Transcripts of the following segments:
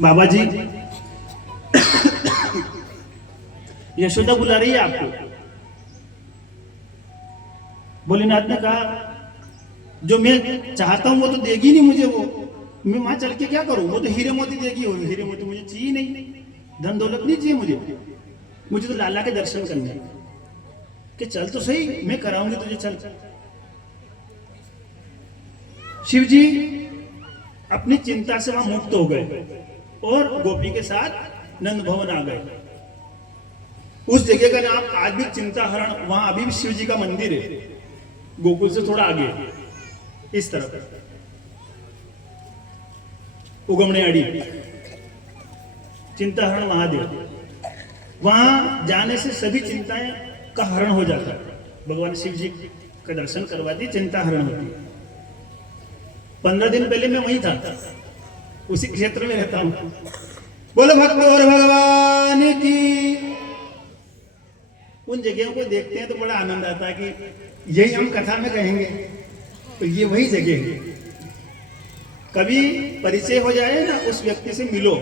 बाबा जी, यशोदा बुला रही है आपको। भोलेनाथ ने कहा जो मैं चाहता हूं वो तो देगी नहीं मुझे, वो मैं वहां चल के क्या करूं, वो तो हीरे मोती देगी, वो हीरे मोती मुझे चाहिए नहीं, धन दौलत नहीं चाहिए मुझे तो लाला के दर्शन करने हैं। कि चल तो सही, मैं कराऊंगी तुझे, चल। शिव जी अपनी चिंता से वहां मुक्त हो गए और गोपी के साथ नंद भवन आ गए। उस जगह का नाम आज भी चिंता हरण, वहां अभी भी शिव जी का मंदिर है, गोकुल से थोड़ा आगे इस तरफ उगमने अड़ी, चिंता हरण महादेव। वहां जाने से सभी चिंताएं का हरण हो जाता है। भगवान शिव जी का दर्शन करवाती चिंता हरण होती है। 15 दिन पहले मैं वहीं था, उसी क्षेत्र में रहता हूं। बोलो भक्त और भगवान की। उन जगहों को देखते हैं तो बड़ा आनंद आता है कि यही हम कथा में कहेंगे, तो ये वही जगह है। कभी परिचय हो जाए ना, उस व्यक्ति से मिलो,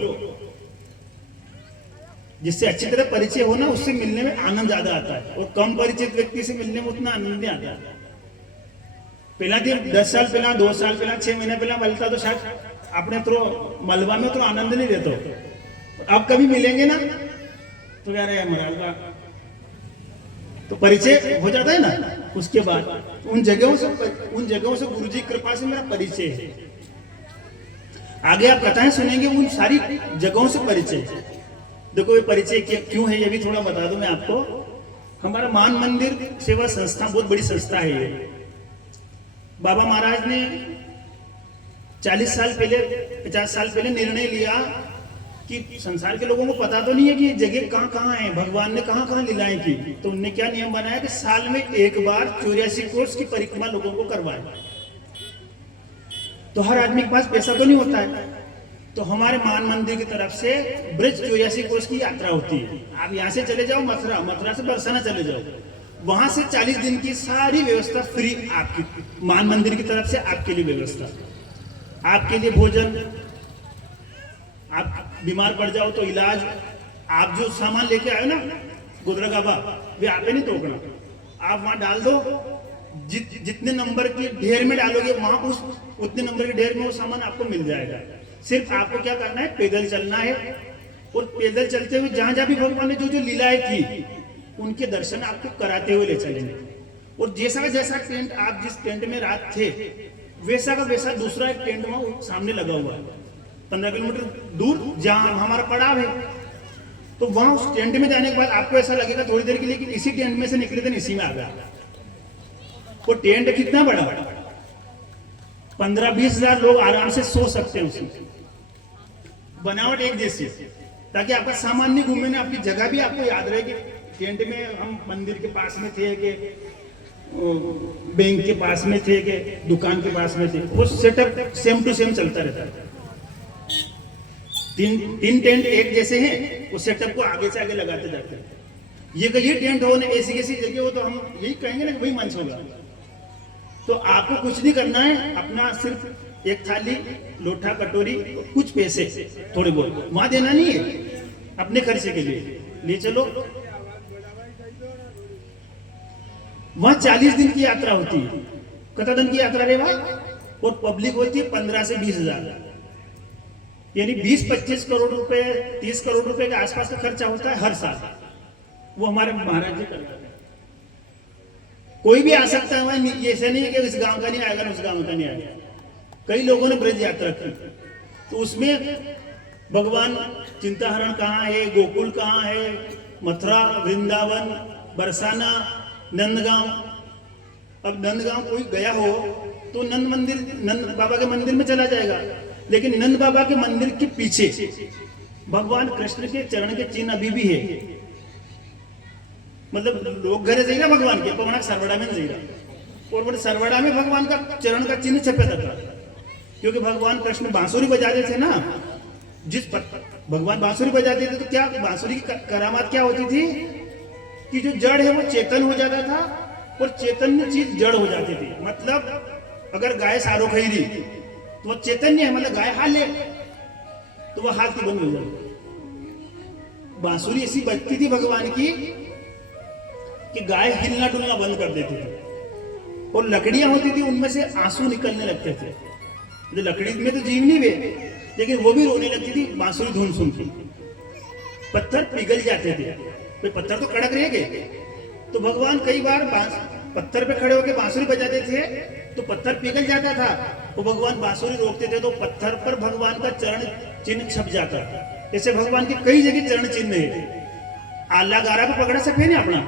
जिससे अच्छी तरह परिचय हो ना, उससे मिलने में आनंद ज्यादा आता है, और कम परिचित व्यक्ति से मिलने में उतना आनंद नहीं आता है। पहला दिन 10 साल पहला, 2 साल पहला, 6 महीने पहला मिलता तो शायद अपने तो मलबा में तो आनंद नहीं रहता। अब कभी मिलेंगे ना तो कह रहे हैं मरालबा, तो परिचय हो जाता है ना। उसके बाद उन जगहों से गुरु जी कृपा से मेरा परिचय है। आगे आप कथाएं सुनेंगे, उन सारी जगहों से परिचय। देखो ये परिचय क्यों है, ये भी थोड़ा बता दूं मैं आपको। हमारा मान मंदिर सेवा संस्था बहुत बड़ी संस्था है ये। बाबा महाराज ने 40 साल पहले, 50 साल पहले निर्णय लिया कि संसार के लोगों को पता तो नहीं है कि ये जगह कहाँ कहाँ है, भगवान ने कहाँ कहाँ लीलाएं की। तो उनने क्या नियम बनाया कि साल में एक बार 84 कोर्स की परिक्रमा लोगों को करवाए। तो हर आदमी के पास पैसा तो नहीं होता है, तो हमारे मान मंदिर की तरफ से ब्रज 84 कोर्स की यात्रा होती है। आप यहाँ से चले जाओ मथुरा, मथुरा से बरसाना चले जाओ, वहां से 40 दिन की सारी व्यवस्था फ्री आपकी, मान मंदिर की तरफ से आपके लिए व्यवस्था, आपके लिए भोजन, आप बीमार पड़ जाओ तो इलाज, आप जो सामान लेके आए ना गोदरा गाबा, वे आपे नहीं तोड़ना, आप वहां डाल दो। जितने नंबर के ढेर में डालोगे वहां उतने नंबर के ढेर में वो सामान आपको मिल जाएगा। सिर्फ आपको क्या करना है, पैदल चलना है, और पैदल चलते हुए जहां जहां भी भगवान ने जो जो लीलाएं की उनके दर्शन आपको कराते हुए ले चलेंगे। और जैसा का जैसा टेंट, आप जिस टेंट में रात थे वैसा का वैसा दूसरा एक टेंट वहां सामने लगा हुआ है, 15 किलोमीटर दूर जहां हमारा पड़ाव है। तो वहां उस टेंट में जाने के बाद आपको ऐसा लगेगा थोड़ी देर के लिए कि इसी टेंट में से निकले थे, इसी में आ गया। वो टेंट कितना बड़ा, 15-20 हजार लोग आराम से सो सकते हैं उसमें। बनावट एक जैसी, ताकि आपका सामान नहीं घूमे ना, आपकी जगह भी आपको याद रहे कि टेंट में हम मंदिर के पास में थे, कि बैंक के पास में थे, कि दुकान के पास में थे। वो सेटअप सेम टू सेम चलता रहता है। तीन टेंट एक जैसे हैं, वो सेटअप को आगे से आगे लगाते जाते हैं। ये टेंट हो ना, ऐसी ऐसी जगह हो तो हम यही कहेंगे ना कि वही मंच होगा। तो आपको कुछ नहीं करना है, अपना सिर्फ एक थाली, लोटा, कटोरी, कुछ पैसे थोड़े बहुत वहां देना नहीं है, अपने खर्चे के लिए ले चलो। वहां 40 दिन की यात्रा होती है, कथा दिन की यात्रा रे वहां, और पब्लिक होती है 15 से 20 हजार, यानी 20-25 करोड़ रुपए, 30 करोड़ रुपए के आसपास का खर्चा होता है हर साल। वो हमारे महाराज जी करते हैं। कोई भी आ सकता है वहां, ऐसा नहीं है कि इस गांव का नहीं आएगा ना उस गांव का नहीं आएगा। कई लोगों ने ब्रज यात्रा की, तो उसमें भगवान चिंताहरण कहाँ है, गोकुल कहाँ है, मथुरा, वृंदावन, बरसाना, नंदगांव। अब नंदगांव कोई गया हो तो नंद बाबा के मंदिर में चला जाएगा, लेकिन नंद बाबा के मंदिर के पीछे भगवान कृष्ण के चरण के चिन्ह अभी भी है। मतलब लोग घरे जाइए भगवान के पवना सरवड़ा में जाइए, और बड़े सरवड़ा में भगवान का चरण का चिन्ह छपेता था, क्योंकि भगवान कृष्ण बांसुरी बजाते थे ना। भगवान बांसुरी बजाते थे तो क्या बांसुरी की करामात क्या होती थी कि जो जड़ है वो चेतन हो जाता था, और चैतन्य चीज जड़ हो जाती थी। मतलब अगर गाय सारो खई रही तो वो चैतन्य है, मतलब गाय हाल है, तो वह हाथ की बंद हो जाती। बांसुरी ऐसी बजती थी भगवान की कि गाय हिलना डुलना बंद कर देती थी, और लकड़ियां होती थी उनमें से आंसू निकलने लगते थे। जो लकड़ी में तो जीव नहीं वे, लेकिन वो भी रोने लगती थी बांसुरी धुन सुन के। पत्थर पिघल जाते थे, भाई पत्थर तो कड़क रह गए, तो भगवान कई बार पत्थर पे खड़े होकर बांसुरी बजाते थे तो पत्थर पिघल जाता था, तो भगवान बांसुरी रोकते थे तो पत्थर पर भगवान का चरण चिन्ह छप जाता था। ऐसे भगवान के कई जगह चरण चिन्ह है। आला गारा को पकड़ा सके ना अपना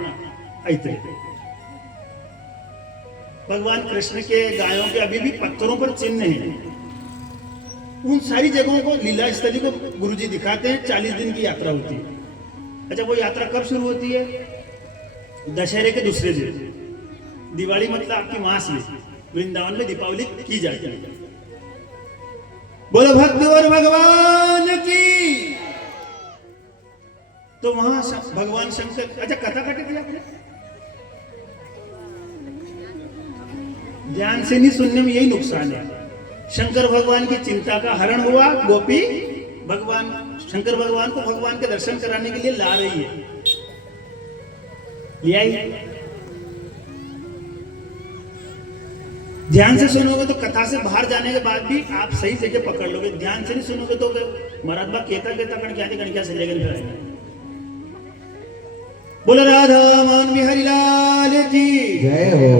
ऐसे भगवान कृष्ण के गायों के अभी भी पत्थरों पर चिन्ह है। उन सारी जगहों को लीला स्थली को गुरुजी दिखाते हैं। 40 दिन की यात्रा होती है। अच्छा, वो यात्रा कब शुरू होती है? दशहरे के दूसरे दिन। दिवाली मतलब आपकी मास में वृंदावन में दीपावली की जाती है। बोलो भक्त और भगवान की। तो वहां भगवान शंकर, अच्छा कथा काटी थी आपने? ध्यान से नहीं सुनने में यही नुकसान है। शंकर भगवान की चिंता का हरण हुआ। गोपी भगवान शंकर भगवान को भगवान के दर्शन कराने के लिए ला रही है, ले आई। ध्यान से सुनोगे तो कथा से बाहर जाने के बाद भी आप सही जगह पकड़ लोगे। ध्यान से नहीं सुनोगे तो महाराज कहता कणक्या से लेकर बोलो राधा मान बिहारी लाल की जय हो।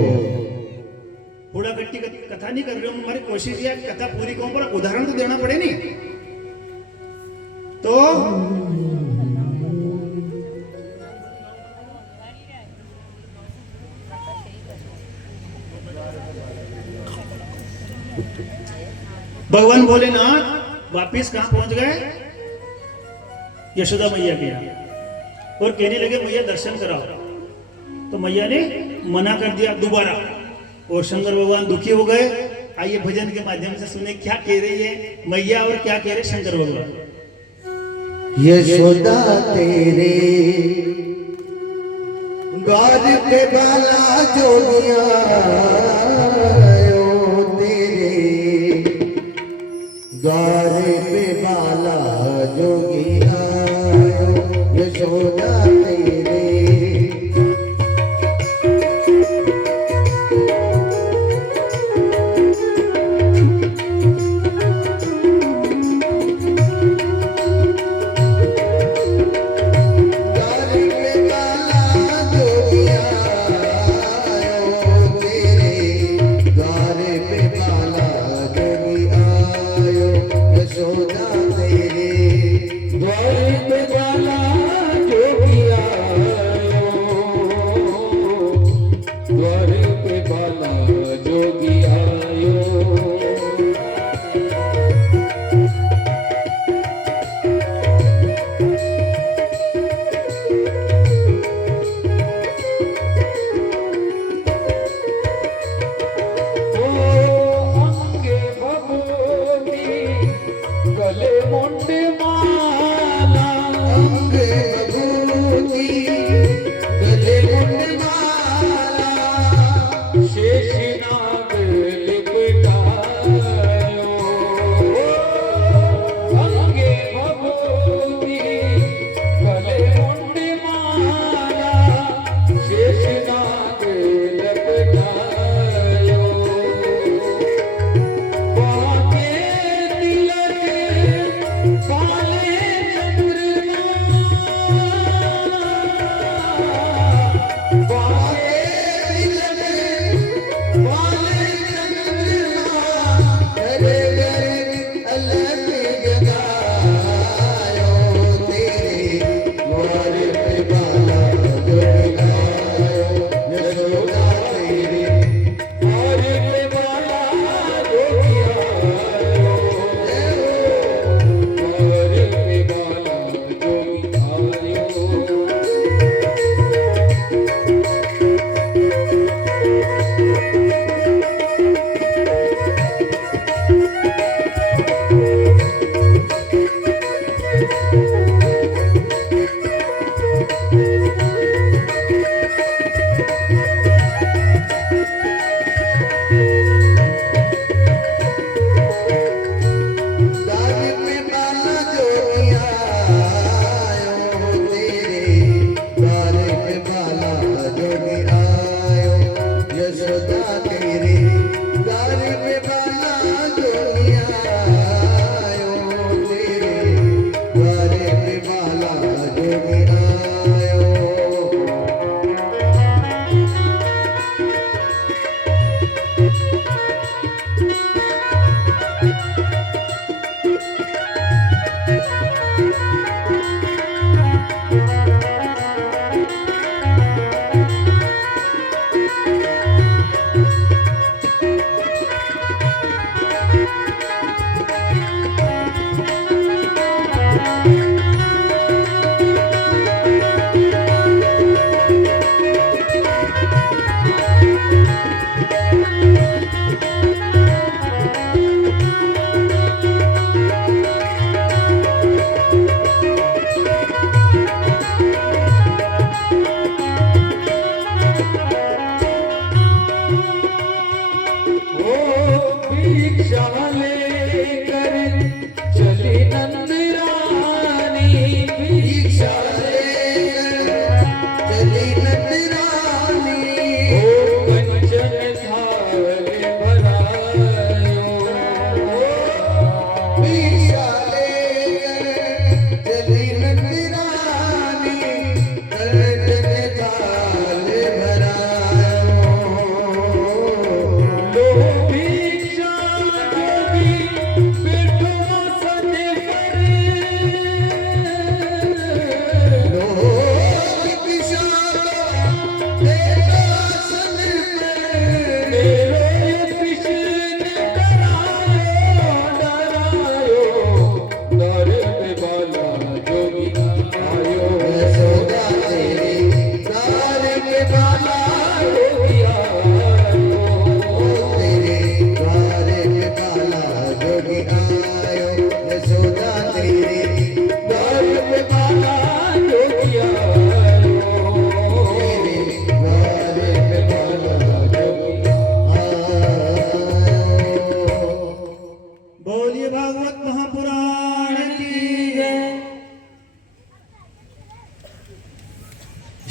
बूढ़ा गट्टी कथा नहीं कर रहे हो, हमारी कोशिश है कथा पूरी कहूं, पर उदाहरण तो देना पड़े नहीं। तो भगवान भोलेनाथ वापिस कहां पहुंच गए? यशोदा मैया के यहाँ, और कहने लगे मैया दर्शन कराओ। तो मैया ने मना कर दिया दोबारा, और शंकर भगवान दुखी हो गए। आइए भजन के माध्यम से सुने क्या कह रही है मैया और क्या कह रहे शंकर भगवान। यशोदा तेरे द्वार पे बाला जोगिया तेरे द्वार पे बाला जोगिया यशोदा तेरे।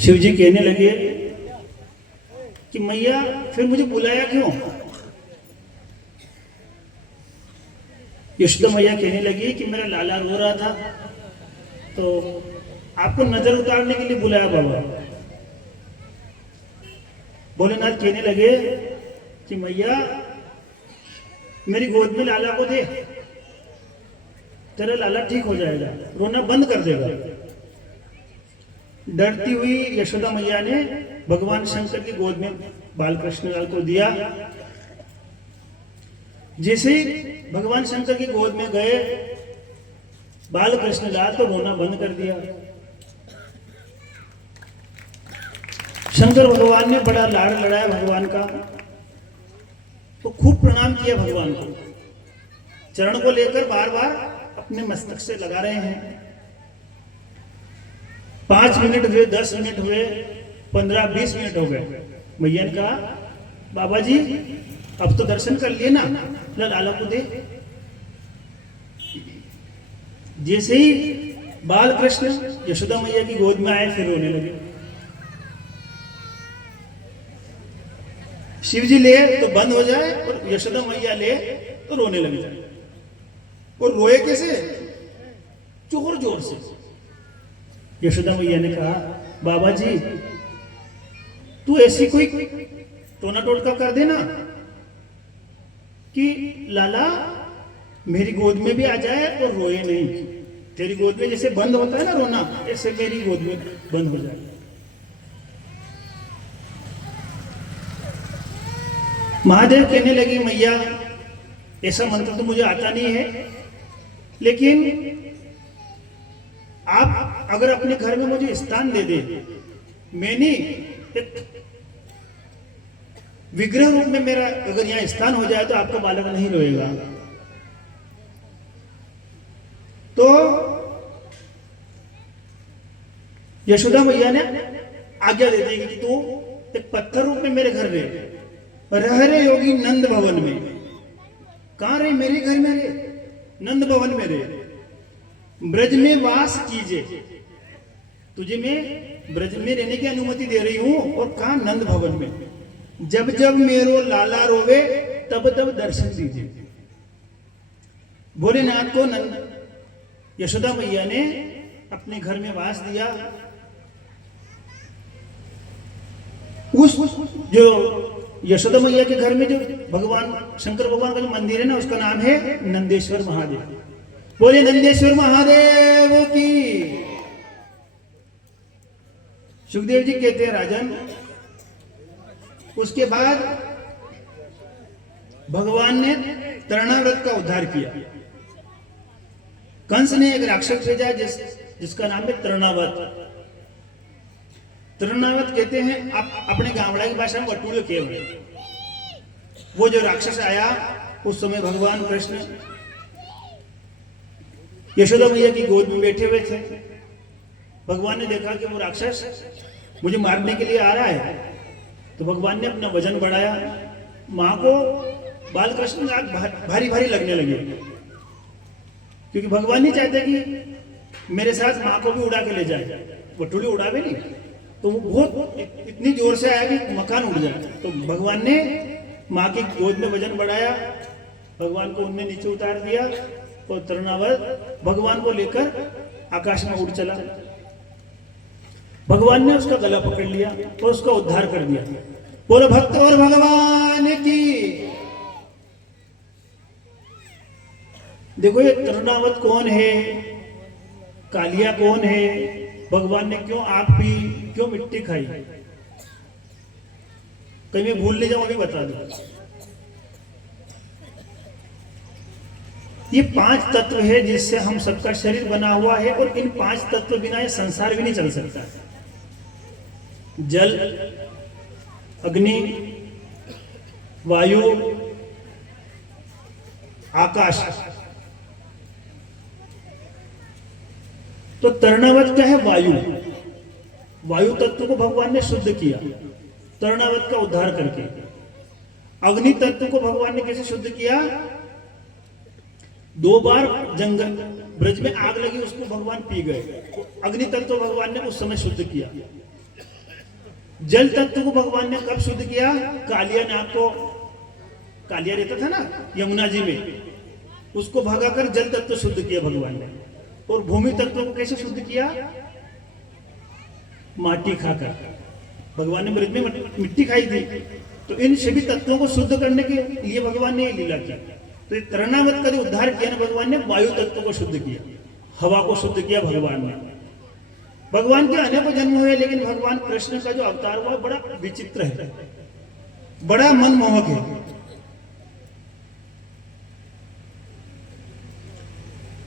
शिव जी कहने लगे कि मैया फिर मुझे बुलाया क्यों? यशोदा मैया कहने लगी कि मेरा लाला रो रहा था तो आपको नजर उतारने के लिए बुलाया बाबा। भोलेनाथ कहने लगे कि मैया मेरी गोद में लाला को दे, तेरा लाला ठीक हो जाएगा, रोना बंद कर देगा। डरती हुई यशोदा मैया ने भगवान शंकर की गोद में बालकृष्ण लाल को दिया। जैसे ही भगवान शंकर की गोद में गए बालकृष्ण लाल तो रोना बंद कर दिया। शंकर भगवान ने बड़ा लाड़ लड़ाया भगवान का, तो खूब प्रणाम किया भगवान को, चरण को लेकर बार बार अपने मस्तक से लगा रहे हैं। 5 मिनट हुए, 10 मिनट हुए, 15-20 मिनट हो गए। मैया ने कहा बाबा जी अब तो दर्शन कर लिए ना, लाला को दे। जैसे ही बालकृष्ण यशोदा मैया की गोद में आए फिर रोने लगे। शिव जी ले तो बंद हो जाए और यशोदा मैया ले तो रोने लग जाए। और रोए कैसे? जोर जोर से। यशोदा मैया ने कहा बाबा जी तू ऐसी कोई टोना टोटका कर देना कि लाला मेरी गोद में भी आ जाए और रोए नहीं। तेरी गोद में जैसे बंद होता है ना रोना, ऐसे मेरी गोद में बंद हो जाए। महादेव कहने लगी मैया ऐसा मंत्र तो मुझे आता नहीं है, लेकिन आप अगर अपने घर में मुझे स्थान दे दे, मैंने एक विग्रह रूप में मेरा अगर यहाँ स्थान हो जाए तो आपका बालक नहीं रोएगा। तो यशोदा मैया ने आज्ञा दे दी कि तू एक पत्थर रूप में मेरे घर रह रे योगी नंद भवन में। कहां रहे? मेरे घर में रहे, नंद भवन में रहे, ब्रज में वास कीजिए। तुझे मैं ब्रज में रहने की अनुमति दे रही हूं, और कहा? नंद भवन में। जब जब मेरो लाला रोवे तब तब दर्शन दीजिए। भोलेनाथ को नंद यशोदा मैया ने अपने घर में वास दिया। उस जो यशोदा मैया के घर में जो भगवान शंकर भगवान का जो मंदिर है ना, उसका नाम है नंदेश्वर महादेव। बोले नंदेश्वर महादेव की। सुखदेव जी कहते हैं राजन, उसके बाद भगवान ने तृणाव्रत का उद्धार किया। कंस ने एक राक्षस भेजा जिसका नाम है तृणावत। तृणावत कहते हैं आप अपने गांवड़ा की भाषा में वटूड़े केव। वो जो राक्षस आया उस समय भगवान कृष्ण यशोदा मैया की गोद में बैठे हुए थे। भगवान ने देखा कि वो राक्षस मुझे मारने के लिए आ रहा है, तो भगवान ने अपना वजन बढ़ाया। मां को बालकृष्ण आग भारी भारी लगने लगे, क्योंकि भगवान नहीं चाहते कि मेरे साथ मां को भी उड़ा के ले जाए। वो टुड़ी उड़ावे नहीं, तो वो बहुत इतनी जोर से आया कि मकान उड़ जाए। तो भगवान ने मां की गोद में वजन बढ़ाया, भगवान को उनने नीचे उतार दिया और तृणावत भगवान को लेकर आकाश में उड़ चला। भगवान ने उसका गला पकड़ लिया और उसका उद्धार कर दिया। बोलो भक्त और भगवान की। देखो ये तृणावत कौन है, कालिया कौन है, भगवान ने क्यों आप पी, क्यों मिट्टी खाई? कहीं मैं भूल नहीं जाऊं अभी बता दो। ये 5 तत्व है जिससे हम सबका शरीर बना हुआ है, और इन 5 तत्व बिना ये संसार भी नहीं चल सकता। जल, अग्नि, वायु, आकाश। तो तृणावत क्या है? वायु। वायु तत्व को भगवान ने शुद्ध किया तृणावत का उद्धार करके। अग्नि तत्व को भगवान ने कैसे शुद्ध किया? 2 बार जंगल ब्रज में आग लगी, उसको भगवान पी गए। अग्नि तत्व भगवान ने उस समय शुद्ध किया। जल तत्व को भगवान ने कब शुद्ध किया? कालिया नाग को, कालिया रहता था ना यमुना जी में, उसको भगाकर जल तत्व शुद्ध किया भगवान ने। और भूमि तत्व को कैसे शुद्ध किया? माटी खाकर। भगवान ने मृत में मिट्टी खाई थी, तो इन सभी तत्वों को शुद्ध करने के लिए भगवान ने ये लीला किया। तो ये तरणावत का जो उद्धार किया ना भगवान ने, वायु तत्व को शुद्ध किया, हवा को शुद्ध किया भगवान ने। भगवान के अनेकों जन्म हुए, लेकिन भगवान कृष्ण का जो अवतार हुआ बड़ा विचित्र है, बड़ा मनमोहक है।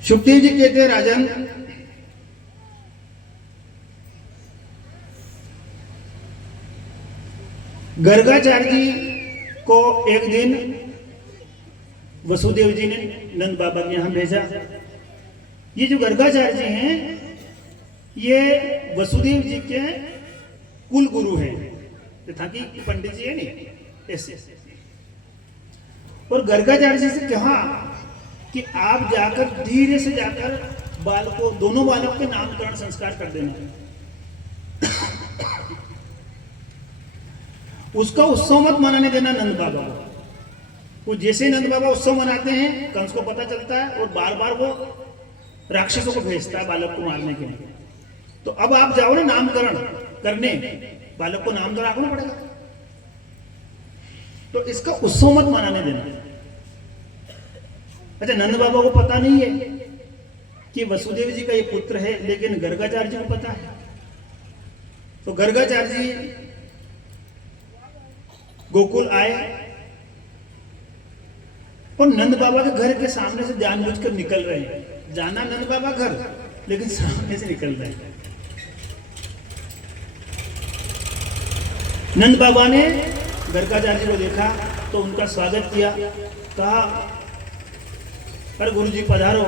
सुखदेव जी कहते हैं, राजन, गर्गाचार्य जी को एक दिन वसुदेव जी ने नंद बाबा के यहां भेजा। ये जो गर्गाचार्य जी हैं, ये वसुदेव जी के कुल गुरु हैं, था कि पंडित जी है नहीं ऐसे। और गर्गाचार्य जी से कहा कि आप जाकर धीरे से जाकर बालकों, दोनों बालकों के नामकरण संस्कार कर देना, उसका उत्सव मत मनाने देना नंद बाबा को। वो जैसे नंद बाबा उत्सव मनाते हैं, कंस को पता चलता है और बार बार वो राक्षसों को भेजता है बालक को मारने के लिए। तो अब आप जाओ ना नामकरण करने, बालक को नाम तो रखना पड़ेगा, तो इसका उत्सव मत मनाने देना। अच्छा, नंद बाबा को पता नहीं है कि वसुदेव जी का ये पुत्र है, लेकिन गर्गाचार्य जी को पता है। तो गर्गाचार्य जी गोकुल आए और नंद बाबा के घर के सामने से जानबूझकर निकल रहे हैं। जाना नंद बाबा घर, लेकिन सामने से निकल रहे हैं। नंद बाबा ने गर्गाचार्य जी को देखा तो उनका स्वागत किया, कहा, अरे गुरु जी पधारो।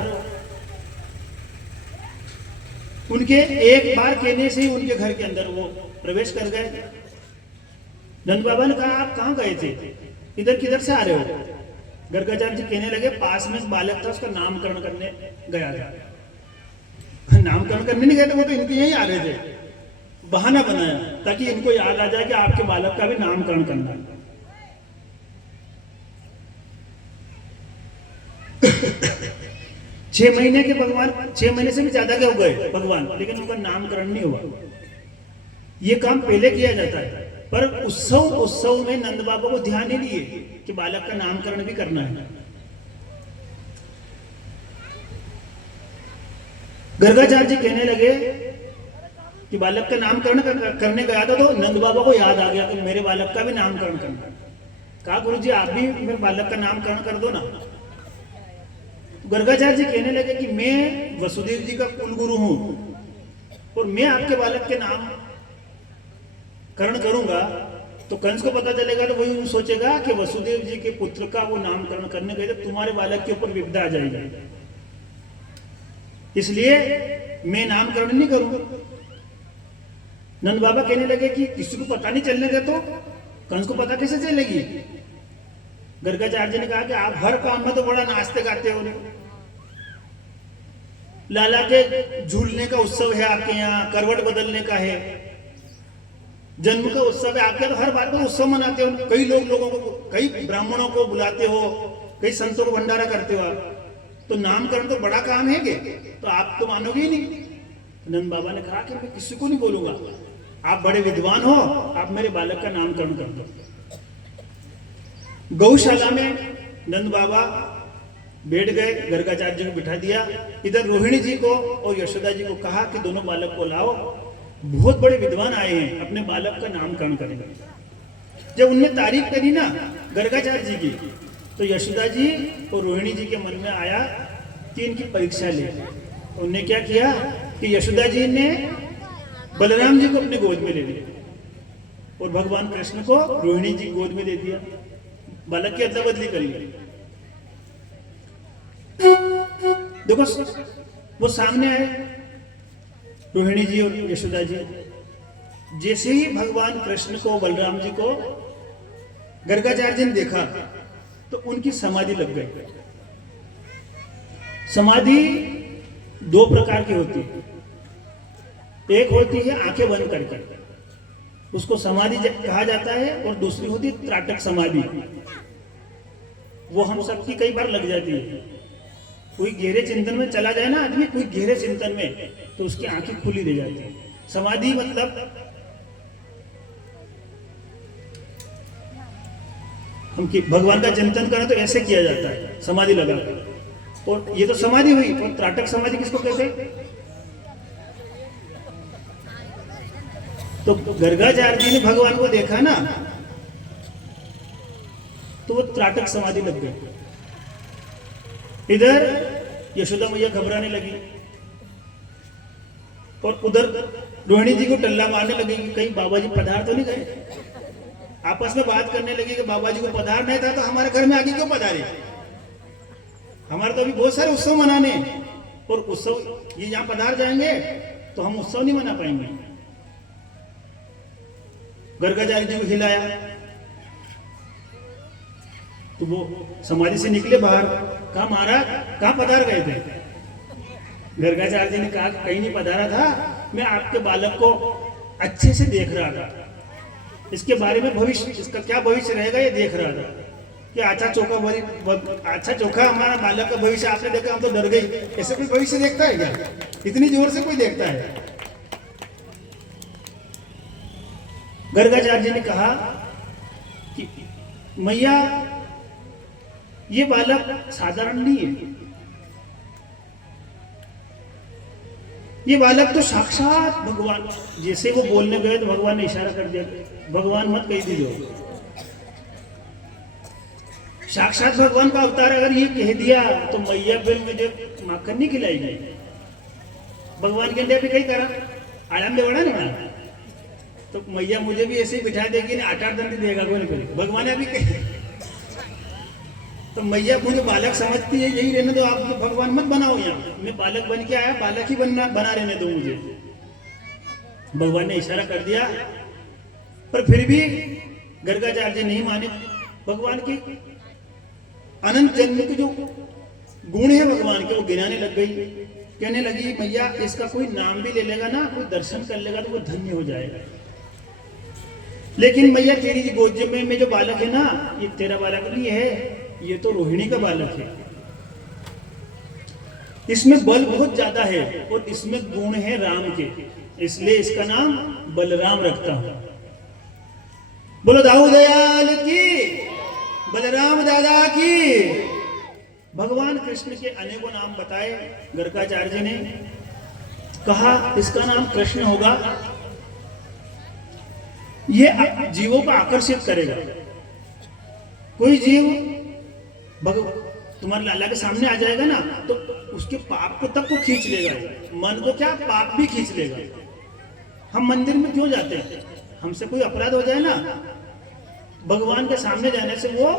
उनके एक बार कहने से ही उनके घर के अंदर वो प्रवेश कर गए। नंद बाबा ने कहा, आप कहाँ गए थे, इधर किधर से आ रहे हो? गर्गाचार्य जी कहने लगे, पास में बालक था, उसका नामकरण करने गया था। नामकरण करने नहीं गए थे, वो तो इनके यही आ रहे थे। बहाना बनाया ताकि इनको याद आ जाए कि आपके बालक का भी नामकरण करना है। 6 महीने के भगवान, 6 महीने से भी ज्यादा के हो गए भगवान, लेकिन उनका नामकरण नहीं हुआ। ये काम पहले किया जाता है, पर उत्सव में नंद बाबा को ध्यान नहीं दिए कि बालक का नामकरण भी करना है। गर्गाचार्य जी कहने लगे कि बालक का नामकरण करने गया था, तो नंद बाबा को याद आ गया कि मेरे बालक का भी नामकरण करना है। कहा, गुरु जी आप भी मेरे बालक का नामकरण कर दो ना। गर्गाचार्य जी कहने लगे कि मैं वसुदेव जी का कुलगुरु हूं और मैं आपके बालक के नाम करण करूंगा, तो कंस को पता चलेगा तो वही सोचेगा कि वसुदेव जी के पुत्र का वो नामकरण करने गए, तो तुम्हारे बालक के ऊपर विपदा आ जाएगी, इसलिए मैं नामकरण नहीं करूंगा। नंद बाबा कहने लगे कि किसी को पता नहीं चलने दे, तो कंस को पता कैसे चलेगी? गर्गाचार्य जी ने कहा कि आप हर काम में तो बड़ा नाचते गाते हो, लाला के झूलने का उत्सव है आपके यहाँ, करवट बदलने का है, जन्म का उत्सव है आपके, तो हर बात को उत्सव मनाते हो। कई लोगों को, कई ब्राह्मणों को बुलाते हो, कई संतों को भंडारा करते हो आप, तो नामकरण तो बड़ा काम है, तो आप तो मानोगे ही नहीं। नंद बाबा ने कहा कि मैं किसी को नहीं बोलूंगा, आप बड़े विद्वान हो, आप मेरे बालक का नामकरण कर दो। गौशाला में नंद बाबा बैठ गए, गर्गाचार्य जी को बिठा दिया। इधर रोहिणी जी को और यशोदा जी को कहा कि दोनों बालक को लाओ, बहुत बड़े विद्वान आए हैं, अपने बालक का नामकरण करेंगे। जब उनने तारीफ करी ना गर्गाचार्य जी की, तो यशोदा जी और रोहिणी जी के मन में आया कि इनकी परीक्षा ले। उन्होंने क्या किया कि यशोदा जी ने बलराम जी को अपने गोद में ले लिया और भगवान कृष्ण को रोहिणी जी गोद में दे दिया, बालक की अदला बदली कर ली। देखो वो सामने आए रोहिणी जी और यशोदा जी, जैसे ही भगवान कृष्ण को, बलराम जी को गर्गाचार्य जी ने देखा तो उनकी समाधि लग गई। समाधि 2 प्रकार की होती है, एक होती है आंखें बंद करके उसको समाधि कहा जाता है, और दूसरी होती है त्राटक समाधि। वो हम सबकी कई बार लग जाती है। कोई गहरे चिंतन में चला जाए ना आदमी, कोई गहरे चिंतन में, तो उसकी आंखें खुली रह जाती है। समाधि मतलब हम भगवान का चिंतन करें तो ऐसे किया जाता है, समाधि लगाकर। और ये तो समाधि हुई, और त्राटक समाधि किसको कहते हैं? तो गर्गाचार्य जी ने भगवान को देखा ना, तो वो त्राटक समाधि लग गई। इधर यशोदा मैया घबराने लगी, और उधर रोहिणी जी को टल्ला मारने लगी कि कहीं बाबा जी पधार तो नहीं गए। आपस में बात करने लगी कि बाबा जी को पधार नहीं था तो हमारे घर में आगे क्यों पधारे? हमारे तो अभी बहुत सारे उत्सव मनाने, और उत्सव ये यहाँ पधार जाएंगे तो हम उत्सव नहीं मना पाएंगे। गर्गाचार्य जी को हिलाया तो वो समाधि से निकले बाहर। कहा महाराज कहाँ पधार गए थे? गर्गाचार्य जी ने कहा कहीं नहीं पधारा था, मैं आपके बालक को अच्छे से देख रहा था, इसके बारे में भविष्य, इसका क्या भविष्य रहेगा ये देख रहा था कि अच्छा चोखा हमारा बालक का भविष्य आपने देखा, हम तो डर गई। ऐसे कोई भविष्य देखता है क्या? इतनी जोर से कोई देखता है? गर्गाचार्य जी ने कहा कि मैया ये बालक साधारण नहीं है, ये बालक तो साक्षात भगवान। जैसे वो बोलने गए तो भगवान ने इशारा कर दिया, भगवान मत कह दीजिए, साक्षात भगवान का अवतार। अगर ये कह दिया तो मैया फिर मुझे माखन नहीं खिलाएगी। भगवान के लिए भी कहीं करा आराम दे बड़ा नहीं, तो मैया मुझे भी ऐसे ही बिठा देगी ना, 8-8 दंड देगा कोई नहीं। भगवान ने अभी कहे तो मैया मुझे बालक समझती है, यही रहने दो, आप भगवान मत बनाओ। यहाँ मैं बालक बन के आया, बालक ही बना रहने दो मुझे। भगवान ने इशारा कर दिया, पर फिर भी गर्गाचार्य नहीं माने। भगवान के अनंत जन्म के जो गुण है भगवान के, वो गिनाने लग गई। कहने लगी मैया इसका कोई नाम भी ले लेगा ना, कोई दर्शन कर लेगा तो वो धन्य हो जाएगा। लेकिन मैया तेरी गोद में जो बालक है ना, ये तेरा बालक नहीं है, ये तो रोहिणी का बालक है। इसमें बल बहुत ज्यादा है और इसमें गुण है राम के, इसलिए इसका नाम बलराम रखता हूं। बोलो दाऊ दयाल की, बलराम दादा की। भगवान कृष्ण के अनेकों नाम बताए गर्गाचार्य जी ने। कहा इसका नाम कृष्ण होगा, ये जीवों को आकर्षित करेगा। कोई जीव तुम्हारे लाला के सामने आ जाएगा ना, तो उसके पाप को तक को खींच लेगा, मन को क्या पाप भी खींच लेगा। हम मंदिर में क्यों जाते हैं? हमसे कोई अपराध हो जाए ना, भगवान के सामने जाने से वो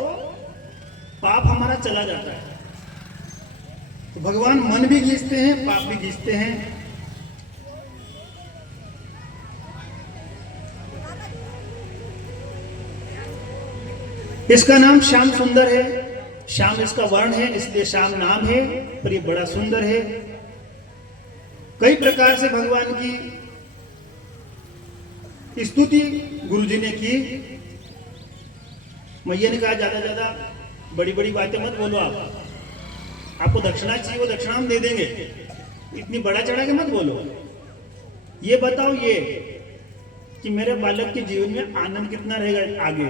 पाप हमारा चला जाता है। तो भगवान मन भी खींचते हैं, पाप भी खींचते हैं। इसका नाम श्याम सुंदर है। श्याम इसका वर्ण है, इसलिए श्याम नाम है, पर ये बड़ा सुंदर है। कई प्रकार से भगवान की स्तुति गुरुजी ने की। मैया ने कहा ज्यादा बड़ी बड़ी बातें मत बोलो, आपको दक्षिणा चाहिए, वो दक्षिणा हम दे देंगे, इतनी बड़ा चढ़ा के मत बोलो। ये बताओ ये कि मेरे बालक के जीवन में आनंद कितना रहेगा आगे,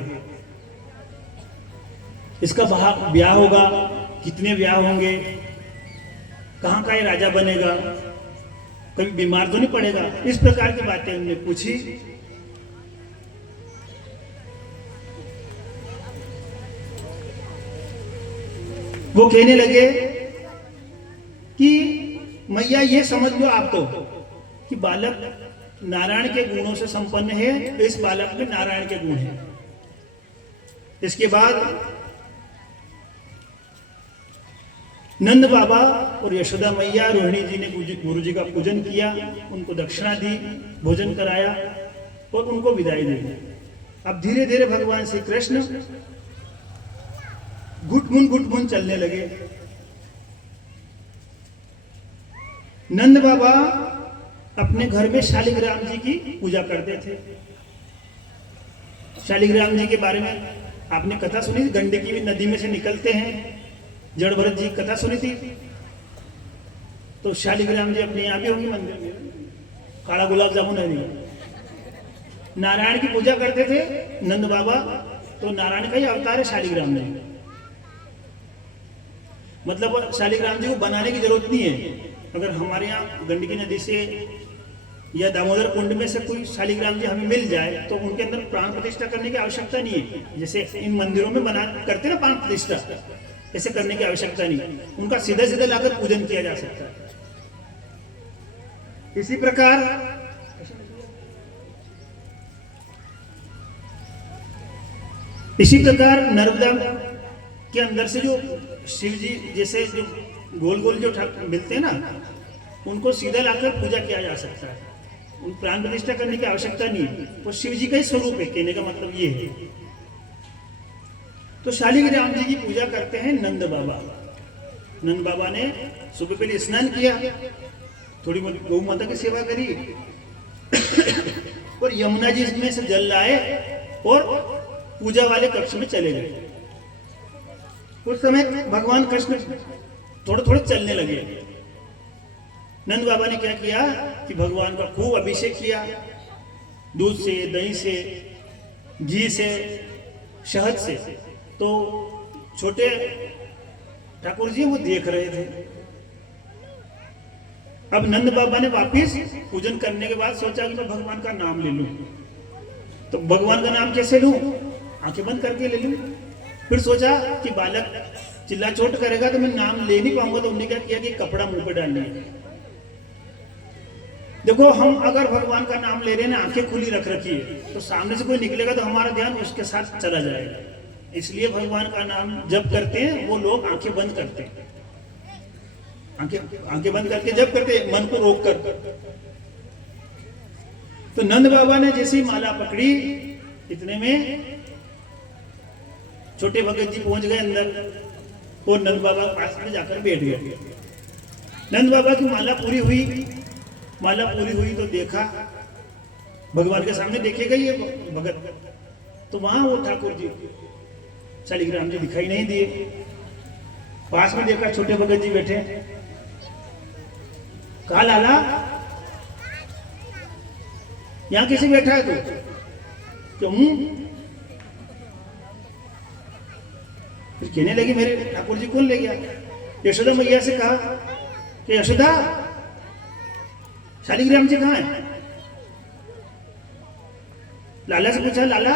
इसका ब्याह होगा, कितने ब्याह होंगे, कहाँ का ये राजा बनेगा, कभी बीमार तो नहीं पड़ेगा। इस प्रकार की बातें उन्होंने पूछी। वो कहने लगे कि मैया ये समझ लो आप तो कि बालक नारायण के गुणों से संपन्न है, इस बालक में नारायण के गुण हैं। इसके बाद नंद बाबा और यशोदा मैया रोहिणी जी ने गुरु जी का पूजन किया, उनको दक्षिणा दी, भोजन कराया और उनको विदाई दी। अब धीरे धीरे भगवान श्री कृष्ण घुटमुन चलने लगे। नंद बाबा अपने घर में शालिग्राम जी की पूजा करते थे। शालिग्राम जी के बारे में आपने कथा सुनी थी, गंडकी भी नदी में से निकलते हैं, जड़ भरत जी की कथा सुनी थी। तो शालिग्राम जी अपने यहाँ भी होंगे मंदिर में, काला गुलाब जामुन है नहीं। नारायण की पूजा करते थे नंद बाबा, तो नारायण का ही अवतार है शालिग्राम जी। मतलब शालिग्राम जी को बनाने की जरूरत नहीं है। अगर हमारे यहाँ गंडकी नदी से या दामोदर कुंड में से कोई शालिग्राम जी हमें मिल जाए तो उनके अंदर प्राण प्रतिष्ठा करने की आवश्यकता नहीं है। जैसे इन मंदिरों में बना करते ना प्राण प्रतिष्ठा, ऐसे करने की आवश्यकता नहीं, उनका सीधा सीधा लाकर पूजन किया जा सकता है। इसी प्रकार नर्मदा के अंदर से जो शिव जी जैसे जो गोल गोल जो मिलते हैं ना, उनको सीधा लाकर पूजा किया जा सकता है। उन प्राण प्रतिष्ठा करने की आवश्यकता नहीं है, वो शिव जी का ही स्वरूप है। कहने का मतलब ये है। तो शालिग्राम जी की पूजा करते हैं नंद बाबा। नंद बाबा ने सुबह पहले स्नान किया, थोड़ी बहुत गौ माता की सेवा करी और यमुना जी में से जल लाए और पूजा वाले कक्ष में चले गए। उस समय भगवान कृष्ण थोड़े थोड़े चलने लगे। नंद बाबा ने क्या किया कि भगवान का खूब अभिषेक किया, दूध से, दही से, घी से, शहद से। तो छोटे ठाकुर जी वो देख रहे थे। अब नंद बाबा ने वापिस पूजन करने के बाद सोचा कि मैं भगवान का नाम ले लूं। तो भगवान का नाम कैसे लूं? आंखें बंद करके ले लूं। फिर सोचा कि बालक चिल्ला चोट करेगा तो मैं नाम ले नहीं पाऊंगा। तो उन्होंने क्या किया कि कपड़ा मुंह पे डाल लिया। देखो, हम अगर भगवान का नाम ले रहे हैं, आंखें खुली रख रखी है, तो सामने से कोई निकलेगा तो हमारा ध्यान उसके साथ चला जाएगा। इसलिए भगवान का नाम जब करते हैं वो लोग आंखें बंद करते हैं। आंखें बंद करके जब करते हैं, मन को रोक कर। तो नंद बाबा ने जैसी माला पकड़ी, इतने में छोटे भगत जी पहुंच गए अंदर और नंद बाबा के पास में जाकर बैठ गए। नंद बाबा की माला पूरी हुई तो देखा भगवान के सामने देखेगा ये भगत, तो वहां वो ठाकुर जी शालिग्राम जी दिखाई नहीं दिए। पास में देखा छोटे भगत जी बैठे। कहा, लाला यहां कैसे बैठा है तू? क्यों? फिर कहने लगी, मेरे ठाकुर जी कौन ले गया? यशोदा मैया से कहा कि यशोदा, शालिग्राम जी कहाँ है? लाला से पूछा, लाला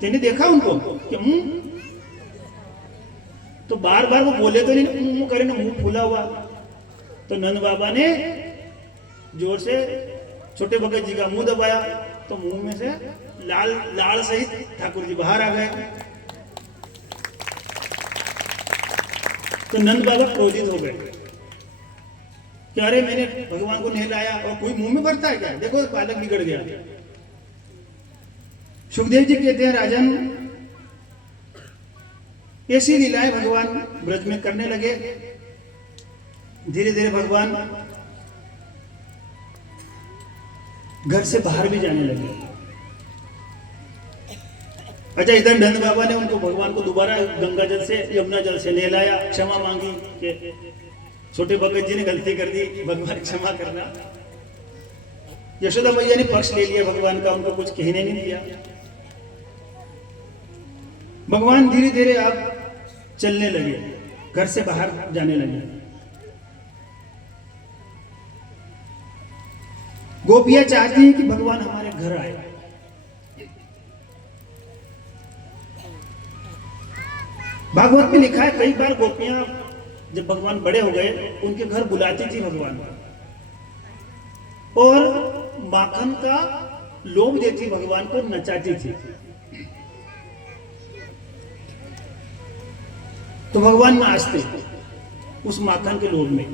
तेने देखा उनको? क्यों? तो बार बार वो बोले तो नहीं, मुंह करे ना, मुंह फूला हुआ। तो नंद बाबा ने जोर से छोटे भगत जी का मुंह दबाया, तो मुंह में से लाल सहित ठाकुर जी बाहर आ गए। तो नंद बाबा क्रोधित हो गए कि अरे मैंने भगवान को नहलाया और कोई मुंह में भरता है क्या? देखो बालक बिगड़ गया। सुखदेव जी कहते हैं, राजन ऐसी लीलाएं भगवान ब्रज में करने लगे। धीरे धीरे भगवान घर से बाहर भी जाने लगे। अच्छा, इधर नंद बाबा ने उनको भगवान को दोबारा गंगा जल से, यमुना जल से नहलाया, क्षमा मांगी कि छोटे भगत जी ने गलती कर दी, भगवान क्षमा करना। यशोदा मैया ने पक्ष ले लिया भगवान का, उनको कुछ कहने नहीं दिया। भगवान धीरे धीरे अब चलने लगे, घर से बाहर जाने लगे। गोपियां चाहती हैं कि भगवान हमारे घर आए। भागवत में लिखा है, कई बार गोपियां जब भगवान बड़े हो गए उनके घर बुलाती थी भगवान, और माखन का लोभ देती भगवान को, नचाती थी। तो भगवान नाचते उस माखन के लोभ में।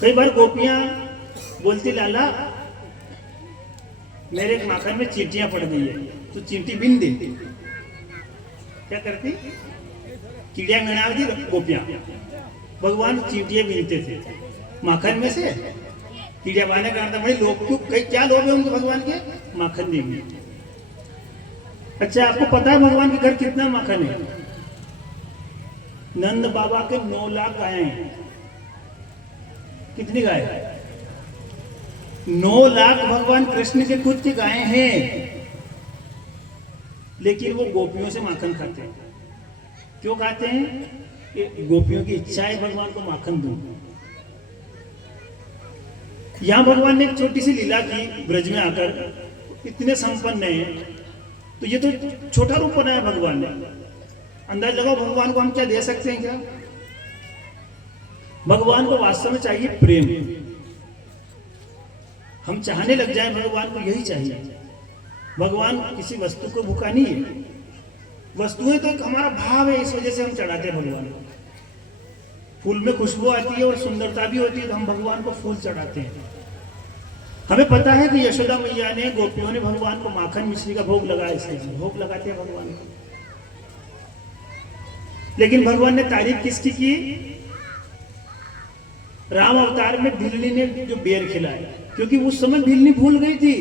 कई बार गोपियां बोलती, लाला मेरे माखन में चींटियां पड़ गई है, तो चींटी बिन दे। क्या करती? कीड़िया गणावती गोपियां। भगवान चींटियां बीनते थे माखन में से। कीड़िया बाने का मतलब बड़े लोभ, क्यों? क्या लोभ है उनको भगवान के? माखन देंगे। अच्छा, आपको पता है भगवान के घर कितना माखन है? नंद बाबा के 9 लाख गायें हैं। कितनी गाय? 9 लाख भगवान कृष्ण के खुद की गायें हैं, लेकिन वो गोपियों से माखन खाते हैं। क्यों खाते हैं? कि गोपियों की इच्छा है भगवान को माखन दूं। यहां भगवान ने एक छोटी सी लीला की ब्रज में आकर, इतने संपन्न हैं, तो ये तो छोटा रूप बनाया भगवान ने। अंदाज लगाओ भगवान को हम क्या दे सकते हैं? क्या भगवान को वास्तव में चाहिए? प्रेम। हम चाहने लग जाए भगवान को यही चाहिए। भगवान किसी वस्तु को भूखा नहीं है। वस्तुएं तो एक हमारा भाव है, इस वजह से हम चढ़ाते हैं भगवान को। फूल में खुशबू आती है और सुंदरता भी होती है, तो हम भगवान को फूल चढ़ाते हैं। हमें पता है कि यशोदा मैया ने, गोपियों ने भगवान को माखन मिश्री का भोग लगाया, इसलिए भोग लगाते हैं भगवान को। लेकिन भगवान ने तारीफ किसकी की? राम अवतार में भिल्ली ने जो बेर खिलाया, क्योंकि उस समय भिल्ली भूल गई थी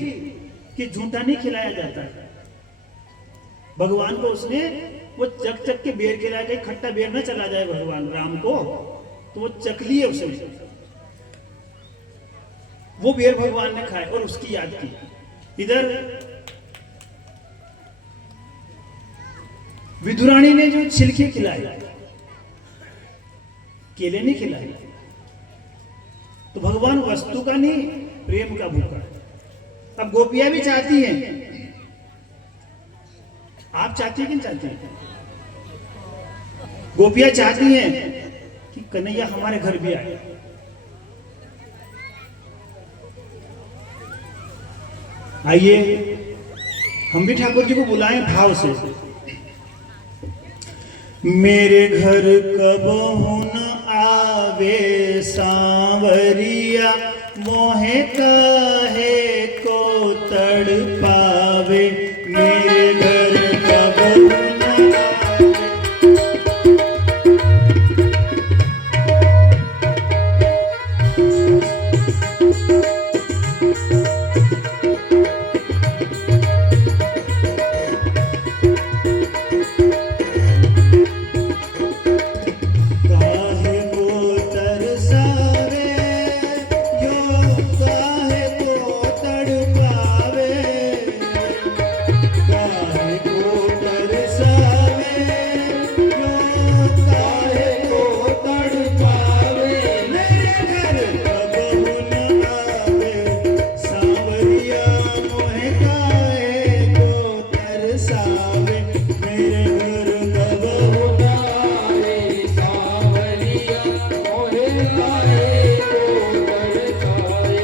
कि झूठा नहीं खिलाया जाता। भगवान को उसने वो चक चक के बेर खिलाया, कहीं खट्टा बेर ना चला जाए भगवान राम को, तो वो चक लिए उसने, वो बेर भगवान ने खाए और उसकी याद की। इधर विदुरानी ने जो छिलके खिलाए, केले नहीं खिलाए, तो भगवान वस्तु का नहीं, प्रेम का भूखा। अब गोपियां भी चाहती हैं, आप चाहती हैं कि नहीं चाहती हैं? गोपियां चाहती हैं कि कन्हैया हमारे घर भी आए। आइए हम भी ठाकुर जी को बुलाएं भाव से। मेरे घर कब न आवे सांवरिया, मोहे काहे को तड़ पावे। मेरे घर कब न आवे। काहे को तरसावे, यो काहे को तड़पावे। काहे को तरसावे, यो काहे को तड़पावे। मेरे घर कब न आवे सांवरिया, मोहे काहे को तरसावे। मेरे घर कब न आवे सांवरिया, मोहे काहे को तरसावे।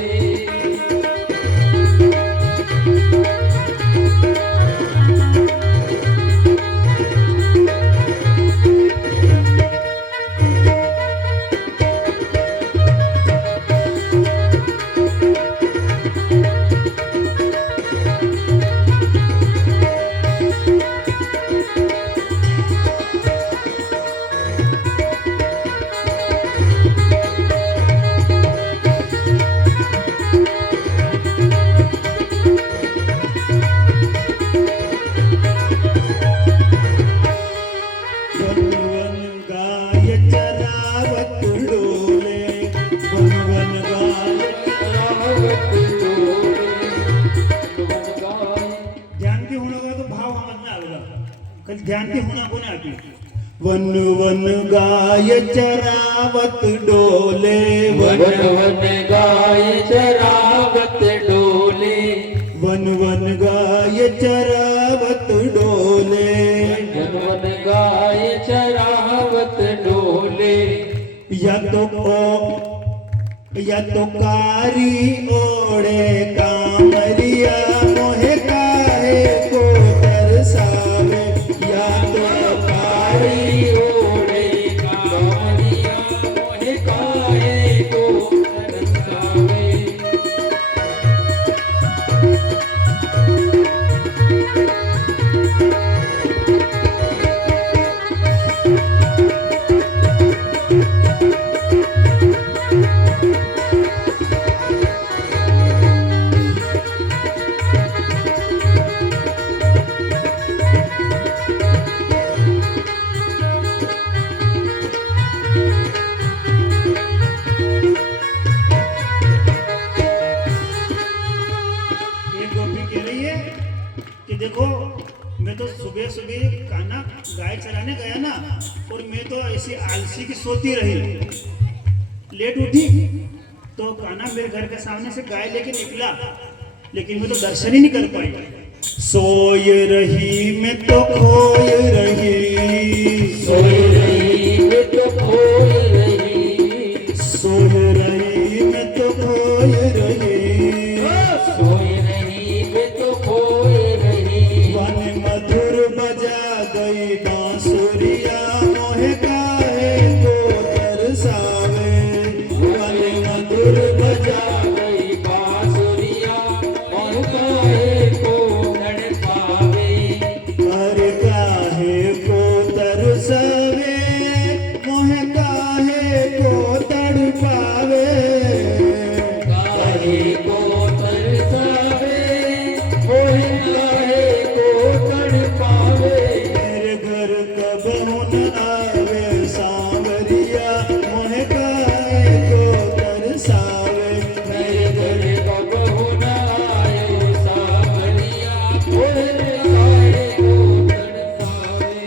वन वन गाय चरावत डोले, वन वन गाय चरावत डोले। ध्यान के होना होगा तो भाव समझ में आएगा, कल ध्यान के होना को नहीं आती। वन वन गाय चरावत डोले, वन वन गाय चरावत डोले, वन वन गाय चरावत डोले। वन वन गाय चरावत डोले। या तो कारी ओढ़े कामरिया, मोहे काहे को तरसावे। या तो कारी ओढ़े कामरिया, मोहे काहे को तरसावे। सुबह सुबह कान्हा गाय चराने गया ना, और मैं तो ऐसी आलसी की सोती रही, लेट उठी तो कान्हा मेरे घर के सामने से गाय लेके निकला, लेकिन मैं तो दर्शन ही नहीं कर पाई। सोय रही मैं तो खोय रही, सोई रही मैं तो खोई रही, सोय रही मैं तो खोय रही, सोई रही मैं तो खोई रही। वन मधुर बजा गई बांसुरिया, मोहे काहे को तरसावे, वन मधुर बजा गई बांसुरिया और काहे को तड़पावे। हर काहे को तरसावे, मोहे काहे को तड़पावे, काहे को तरसावे, मोहे काहे को तड़पावे। मेरे घर कब हुन आवे सांवरिया, मोहे काहे को तरसावे, मेरे घर कब होना आयो सावरिया, मोहे काहे को तड़पावे।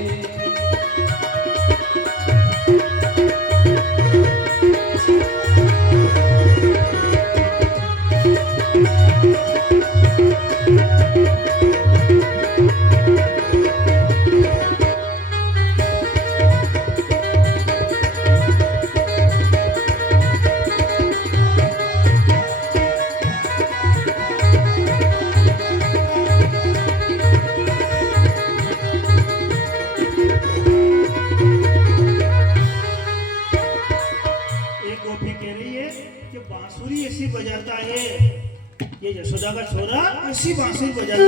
एक गोपी कह रही है कि बांसुरी ऐसी बजाता है, ये यशोदा का छोरा ऐसी बांसुरी बजाता है।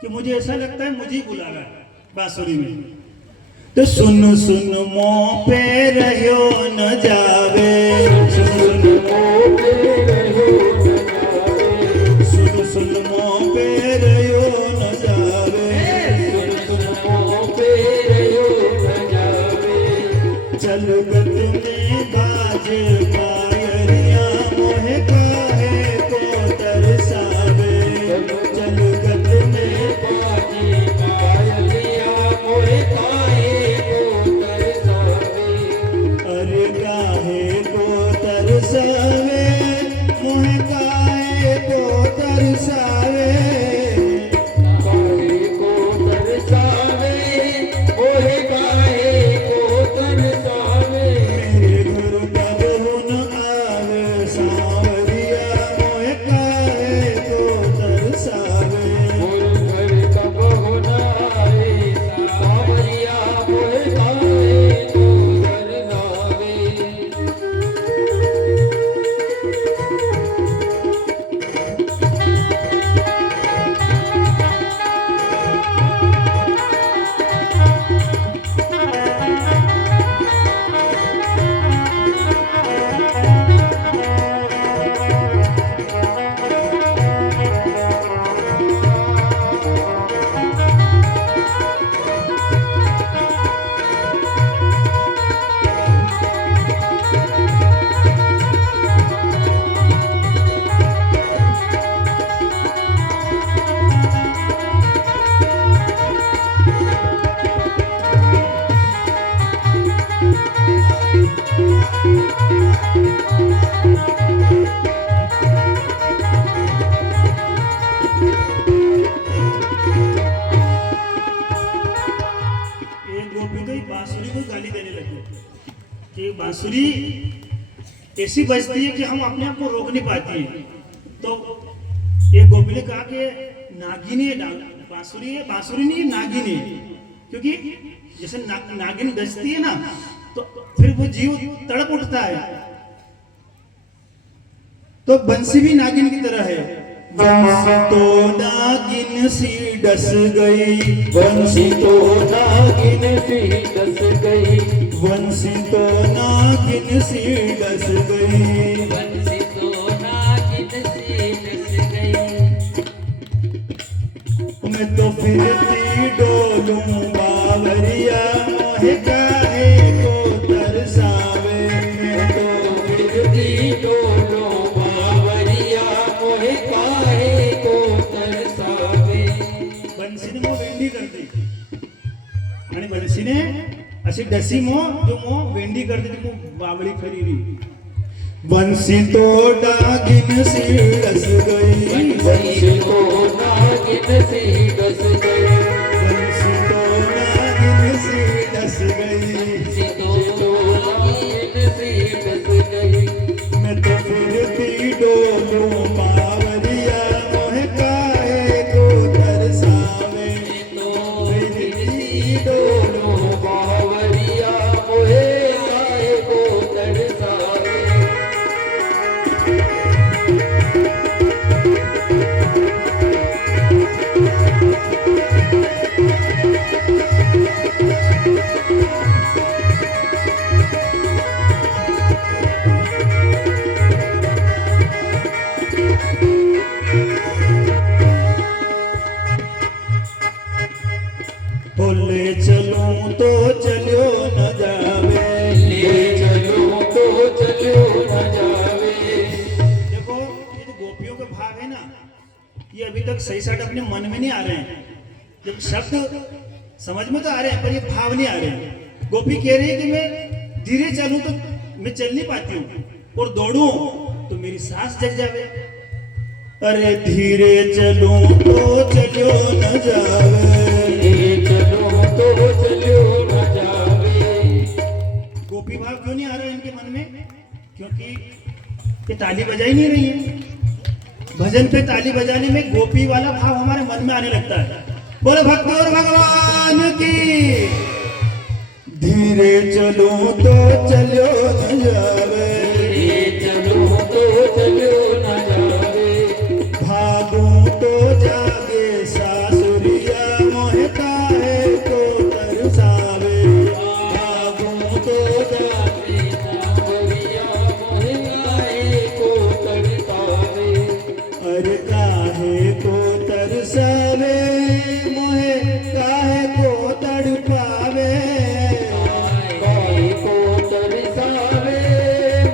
कि मुझे ऐसा लगता है मुझे ही बुला रहा है बांसुरी में। तो सुन सुन मों पे रहो न जावे, सुन सुन मों पे रहो न जावे, चल गत में बाज पायरिया, मोहे काहे को तरसावे, चल गत में अरे काहे को तरसावे, मोहे काहे को तरसावे, मेरे घर कब हुन आवे सांवरिया, मोहे काहे को तरसावे, एक गोपी तो बांसुरी को गाली देने लगी कि बांसुरी ऐसी बजती है कि हम अपने आप को रोक नहीं पाती है। तो एक गोपी ने कहा कि नागिनी है, बांसुरी है, बांसुरी नहीं है, नागिनी है, क्योंकि जैसे नागिन बजती है ना तो फिर वो जीव तड़प उठता है। तो बंसी भी नागिन की तरह है, बंसी तो नागिन सी डस गई, बंसी तो नागिन सी डस गई, बंसी तो नागिन सी डस गई, मैं तो फिरती डसीने अशी डसी जो वेंडी करते ती बावळी खरी बंसी तो डागिन सी डस गई बंसी तो नागिन सी डस गई बंसी तो डागिन सी डस गई बंसी तो नागिन सी डस गई मैं तो फिरती डोलूं बावरिया मोह काहे को तरसावे तो फिरती डोलो बावरिया मोहे काहे को तरसावे बोले चलूं तो चलो न जावे ले चलो तो चलो न जावे देखो ये जो गोपियों के भाव है ना ये अभी तक सही साट अपने मन में नहीं आ रहे हैं जब शब्द समझ में तो आ रहे हैं पर ये भाव नहीं आ रहे हैं गोपी कह रही है कि मैं धीरे चलूं तो मैं चल नहीं पाती हूँ और दौड़ूं तो मेरी सांस जग जावे अरे धीरे चलूं तो चलो न जावे ले चलो तो चलो न जावे गोपी भाव क्यों नहीं आ रहा है इनके मन में क्योंकि ये ताली बजाई नहीं रही है भजन पे ताली बजाने में गोपी वाला भाव हमारे मन में आने लगता है बोलो भक्त और भगवान की धीरे चलो तो चलो न जावे ले चलो तो चलो न जावे भागूं तो जागे सासुरिया मोह काहे को तरसावे भागूं तो जागे सावरिया मोहे काहे को तरसावे अरे काहे को तरसावे मोहे काहे को तड़पावे काहे को तरसावे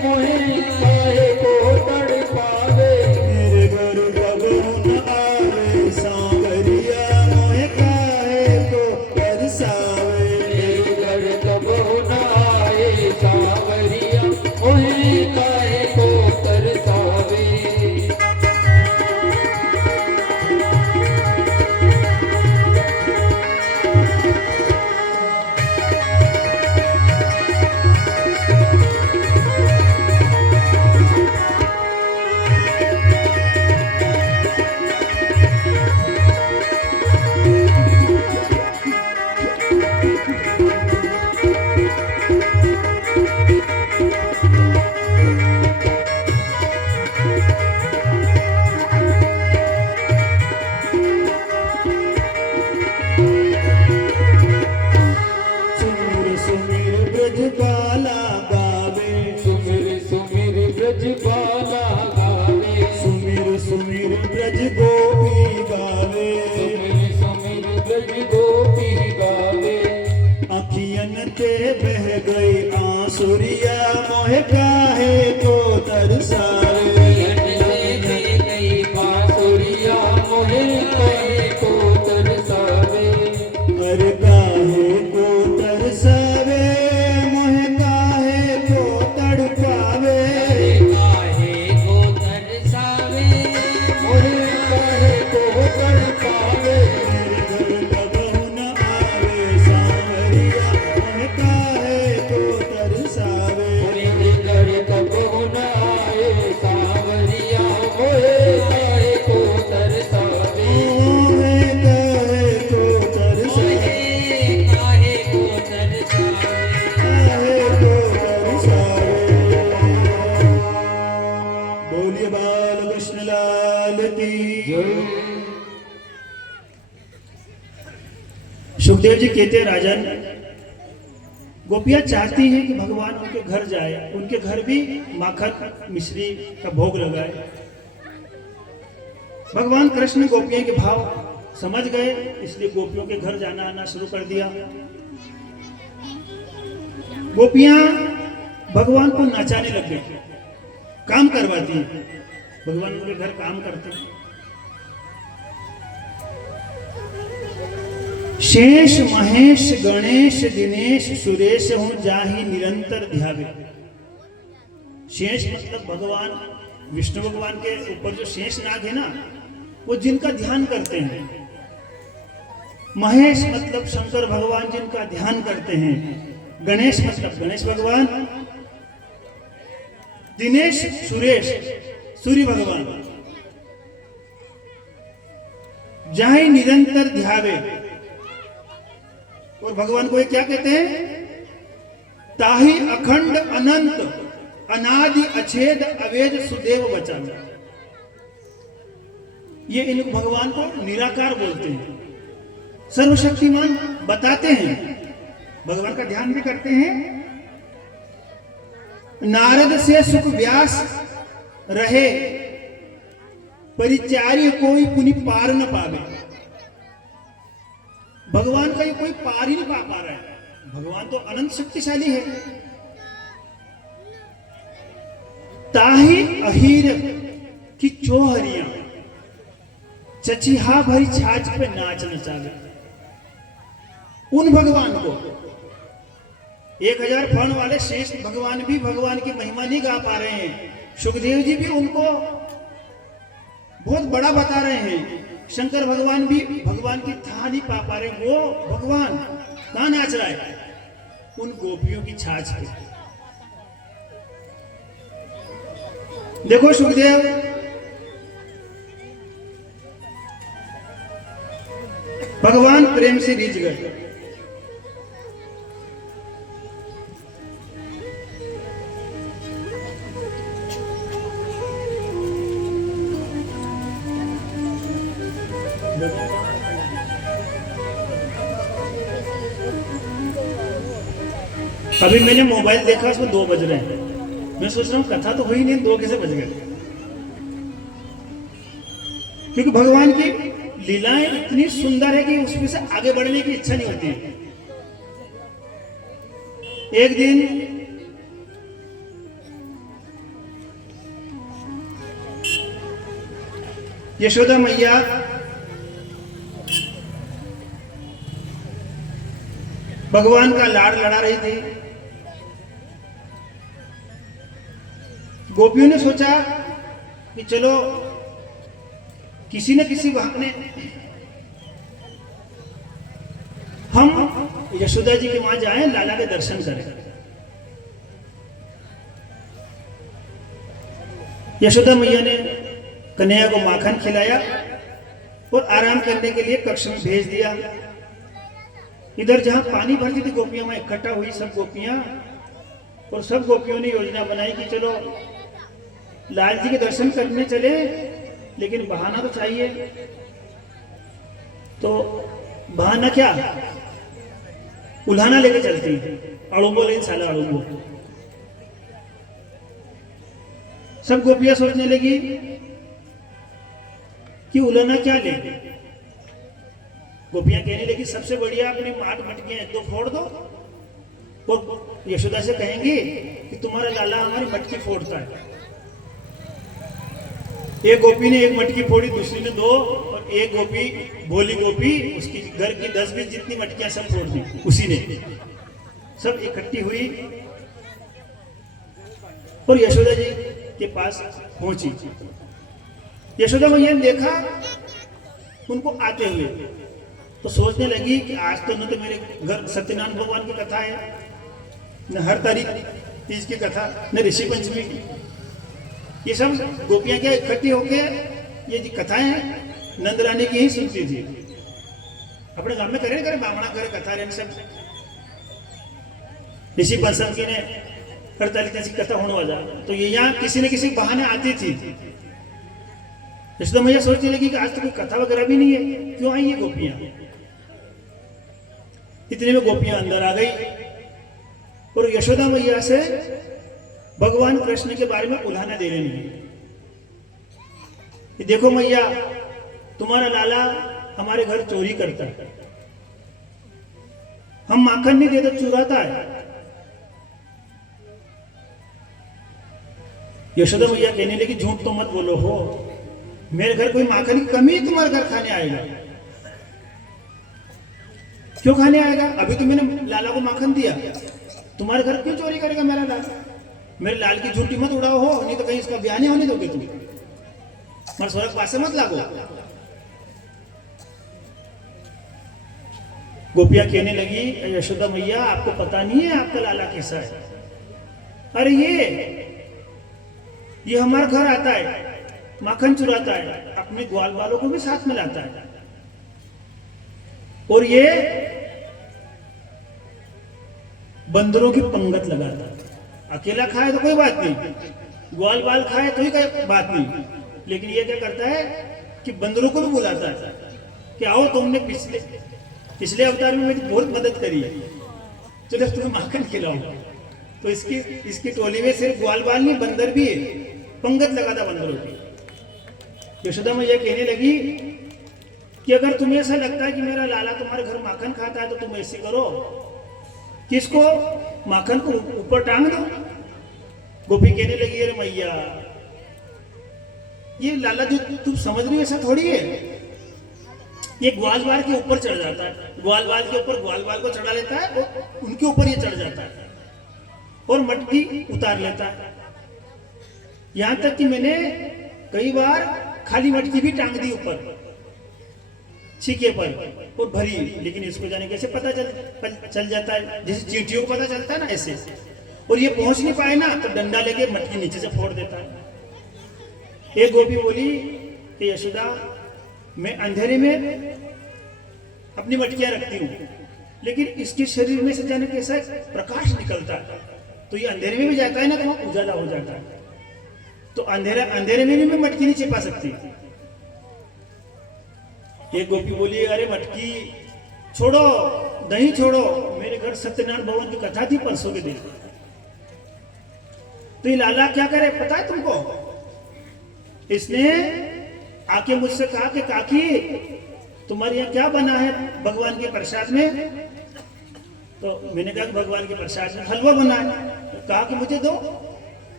मोहे काहे को तड़पावे मेरे घर कब न आवे सांवरिया मोहे काहे को तरसावे मेरे घर कब न आए सावरिया मोहे काहे को तरसावे सुमिर सुमिर ब्रजबाला गावे सुमिर सुमिर ब्रज बाला गावे सुमिर सुमिर ब्रज गोपी गावे सुमिर सुमिर ब्रज गोपी गावे अखियन ते बह गई आंसुरिया मोह काहे को तरसावे गई बांसुरिया मोहे काहे को तरसावे अरे काहे को तरसावे मोह काहे को तड़पावे काहे को तरसावे मोहे काहे को तड़पावे मेरे घर कबहू न आवे सांवरिया मोह काहे को तरसावे मेरे घर कब न आए सावरिया मोहे काहे को तरसावे मोह काहे को तरसावे काहे को तरसावे काहे को तरसावे बोलिए बाल कृष्ण लाल की सुखदेव जी कहते हैं राजन गोपियां चाहती हैं कि भगवान उनके घर जाए उनके घर भी माखन मिश्री का भोग लगाए भगवान कृष्ण गोपियों के भाव समझ गए इसलिए गोपियों के घर जाना आना शुरू कर दिया गोपियां भगवान को नचाने लग गई काम करवाती हैं भगवान उनके घर काम करते हैं शेष महेश गणेश दिनेश सुरेश हूं जाहि निरंतर ध्यावे। शेष मतलब भगवान विष्णु भगवान के ऊपर जो शेष नाग है ना, वो जिनका ध्यान करते हैं। महेश मतलब शंकर भगवान जिनका ध्यान करते हैं। गणेश मतलब गणेश भगवान। दिनेश सुरेश सूर्य भगवान। जाहि निरंतर ध्यावे, और भगवान को ये क्या कहते हैं? ताहि अखंड अनंत अनादि अछेद अवेद सुदेव बचावे। ये इन भगवान को निराकार बोलते हैं, सर्वशक्तिमान बताते हैं, भगवान का ध्यान भी करते हैं। नारद से सुख व्यास रहे, परिचार्य कोई पुनि पार न पावे। भगवान का ये कोई पार ही नहीं पा रहा है। भगवान तो अनंत शक्तिशाली है। ताहि अहीर की चोहरियां चचिहा भरी छाछ पे नाच नचावे। उन भगवान को 1000 फण वाले शेष भगवान भी भगवान की महिमा नहीं गा पा रहे हैं। सुखदेव जी भी उनको बहुत बड़ा बता रहे हैं। शंकर भगवान भी भगवान की था नहीं पा रहे। वो भगवान कहां नाच रहा है? उन गोपियों की छाछ पे। देखो सुखदेव भगवान प्रेम से रीझ गए। अभी मैंने मोबाइल देखा, उसमें 2 बज रहे हैं। मैं सोच रहा हूं कथा तो हुई नहीं, 2 कैसे बज गए? क्योंकि भगवान की लीलाएं इतनी सुंदर है कि उसमें से आगे बढ़ने की इच्छा नहीं होती। एक दिन यशोदा मैया भगवान का लाड़ लड़ा रही थी। गोपियों ने सोचा कि चलो किसी न किसी बहाने हम यशोदा जी के वहां जाएं, लाला के दर्शन करें। यशोदा मैया ने कन्हैया को माखन खिलाया और आराम करने के लिए कक्ष में भेज दिया। इधर जहां पानी भरती थी गोपियां, वहां इकट्ठा हुई सब गोपियां, और सब गोपियों ने योजना बनाई कि चलो लाल जी के दर्शन करने चले, लेकिन बहाना तो चाहिए। तो बहाना क्या? उल्हाना लेके चलती, अड़ुबो लेन साला अड़ुबो। सब गोपियां सोचने लगी कि उल्हाना क्या लेंगे। गोपियां कहने लगी सबसे बढ़िया अपनी माट मटकियां 1-2 फोड़ दो, और यशोदा से कहेंगे कि तुम्हारा लाला हमारी मटकी फोड़ता है। एक गोपी ने 1 मटकी फोड़ी, दूसरी ने 2, और एक गोपी भोली गोपी उसकी घर की 10-20 जितनी मटकियां सब फोड़ दी उसी ने। सब इकट्ठी हुई और यशोदा जी के पास पहुंची। यशोदा मैया ने देखा उनको आते हुए, तो सोचने लगी कि आज तो न तो मेरे घर सत्यनारायण भगवान की कथा है, न हर तारीख तीज की कथा, न ऋषि पंचमी की। ये सब गोपियां क्या इकट्ठी होके ये जी कथाएं नंद रानी की ही सुनती थी। अपने गांव में करे बामणा करे कथा रहे सब। ऋषि पंचम की ने 48 कथा होने वाला, तो ये यहाँ किसी न किसी बहाने आती थी। यशोदा मैया सोचने लगी कि आज तो कोई कथा वगैरह भी नहीं है, क्यों आई ये गोपियां। इतने में गोपियां अंदर आ गई और यशोदा मैया से भगवान कृष्ण के बारे में उल्हाना देने लगी कि देखो मैया, तुम्हारा लाला हमारे घर चोरी करता है, हम माखन नहीं देते चुराता है। यशोदा मैया कहने लगी झूठ तो मत बोलो हो, मेरे घर कोई माखन की कमी तुम्हारे घर खाने आएगा। क्यों खाने आएगा? अभी तो मैंने लाला को माखन दिया, तुम्हारे घर क्यों चोरी करेगा मेरा लाल? मेरे लाल की झूठी मत उड़ाओ हो, नहीं तो कहीं इसका ब्याह नहीं होने दोगे तुम। मर स्वर्ग पास मत लागो। गोपियां कहने लगी, यशोदा मैया आपको पता नहीं है आपका लाला कैसा है? अरे ये हमारे घर आता है, माखन चुराता है, अपने ग्वाल वालों को भी साथ में लाता है, और ये बंदरों की पंगत लगाता है। अकेला खाए तो कोई बात नहीं, ग्वाल बाल खाए तो ही कोई बात नहीं, लेकिन ये क्या करता है कि बंदरों को भी बुलाता है कि आओ तुमने पिछले अवतार में मेरी बहुत मदद करी है, चलो तुम्हें माखन खिलाओ। तो इसकी टोली में सिर्फ ग्वाल बाल नहीं, बंदर भी है, पंगत लगाता बंदरों की। यशोदा मैया कहने लगी कि अगर तुम्हें ऐसा लगता है कि मेरा लाला तुम्हारे घर माखन खाता है तो तुम ऐसे करो कि इसको माखन को ऊपर टांग दो। गोपी कहने लगी, अरे मैया ये लाला जो तुम समझ रही हो ऐसा थोड़ी है, ये ग्वाल बाल के ऊपर चढ़ जाता है, ग्वाल बाल के ऊपर ग्वाल बाल को चढ़ा लेता है और उनके ऊपर ये चढ़ जाता है और मटकी उतार लेता है। यहां तक कि मैंने कई बार खाली मटकी भी टांग दी ऊपर छीके पर और भरी, लेकिन इसको जाने कैसे पता चल जाता है, जैसे चींटियों को पता चलता है ना ऐसे। और ये पहुंच नहीं पाए ना तो डंडा लेके मटकी नीचे से फोड़ देता है। एक गोपी बोली कि यशोदा मैं अंधेरे में अपनी मटकियां रखती हूँ, लेकिन इसके शरीर में से जाने कैसा प्रकाश निकलता है, तो ये अंधेरे में भी जाता है ना तो वहां उजाला हो जाता है, तो अंधेरे में भी मैं मटकी नहीं छिपा सकती। एक गोपी बोली, अरे मटकी छोड़ो, दही छोड़ो, मेरे घर सत्यनारायण भवन की कथा थी परसों के दिन, तो ये लाला क्या करे पता है तुमको? इसने आके मुझसे कहा कि काकी तुम्हारे यहाँ क्या बना है भगवान के प्रसाद में? तो मैंने कहा कि भगवान के प्रसाद में हलवा बना है। तो कहा कि मुझे दो,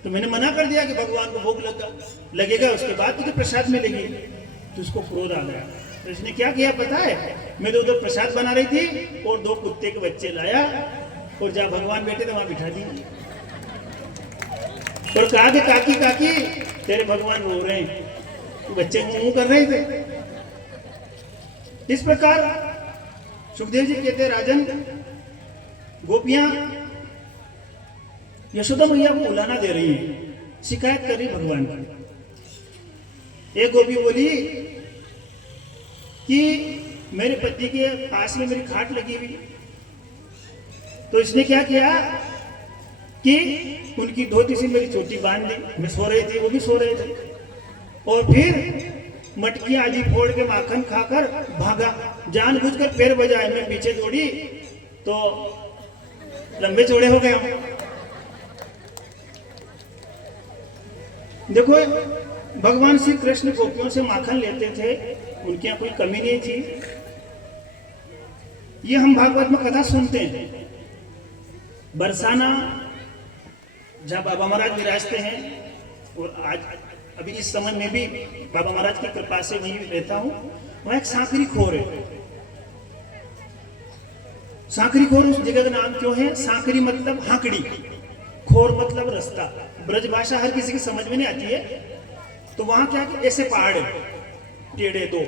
तो मैंने मना कर दिया कि भगवान को भोग लगेगा उसके बाद तुझे प्रसाद मिलेगी। तो उसको क्रोध आ गया, तो इसने क्या किया पता है? मैं तो उधर प्रसाद बना रही थी और दो कुत्ते के बच्चे लाया और जहाँ भगवान बैठे थे वहां बिठा दिया और कहा कि काकी काकी तेरे भगवान रो रहे हैं, बच्चे मुंह कर रहे थे। इस प्रकार सुखदेव जी कहते हैं, राजन गोपियां यशोदा मैया को बुलाना दे रही है, शिकायत कर रही भगवान की। एक गोपी बोली कि मेरे पति के पास में मेरी खाट लगी हुई, तो इसने क्या किया कि उनकी धोती से मेरी चोटी बांध दी, मैं सो रही थी वो भी सो रहे थे, और फिर मटकी आदि फोड़ के माखन खाकर भागा, जानबूझकर पैर बजाए, मैं पीछे दौड़ी तो लंबे चौड़े हो गए। देखो भगवान श्री कृष्ण गोपियों से माखन लेते थे, उनके यहाँ कोई कमी नहीं थी। ये हम भागवत में कथा सुनते हैं, बरसाना जहाँ बाबा महाराज विराजते हैं, और आज अभी इस समय में भी बाबा महाराज की कृपा से वहीं रहता हूँ, वहाँ एक सांकरी खोर है। सांकरी खोर उस जगह का नाम क्यों है? सांकरी मतलब हाकड़ी, खोर मतलब रास्ता। ब्रज भाषा हर किसी की समझ में नहीं आती है, तो वहां क्या कि ऐसे पहाड़ है टेढ़े दो,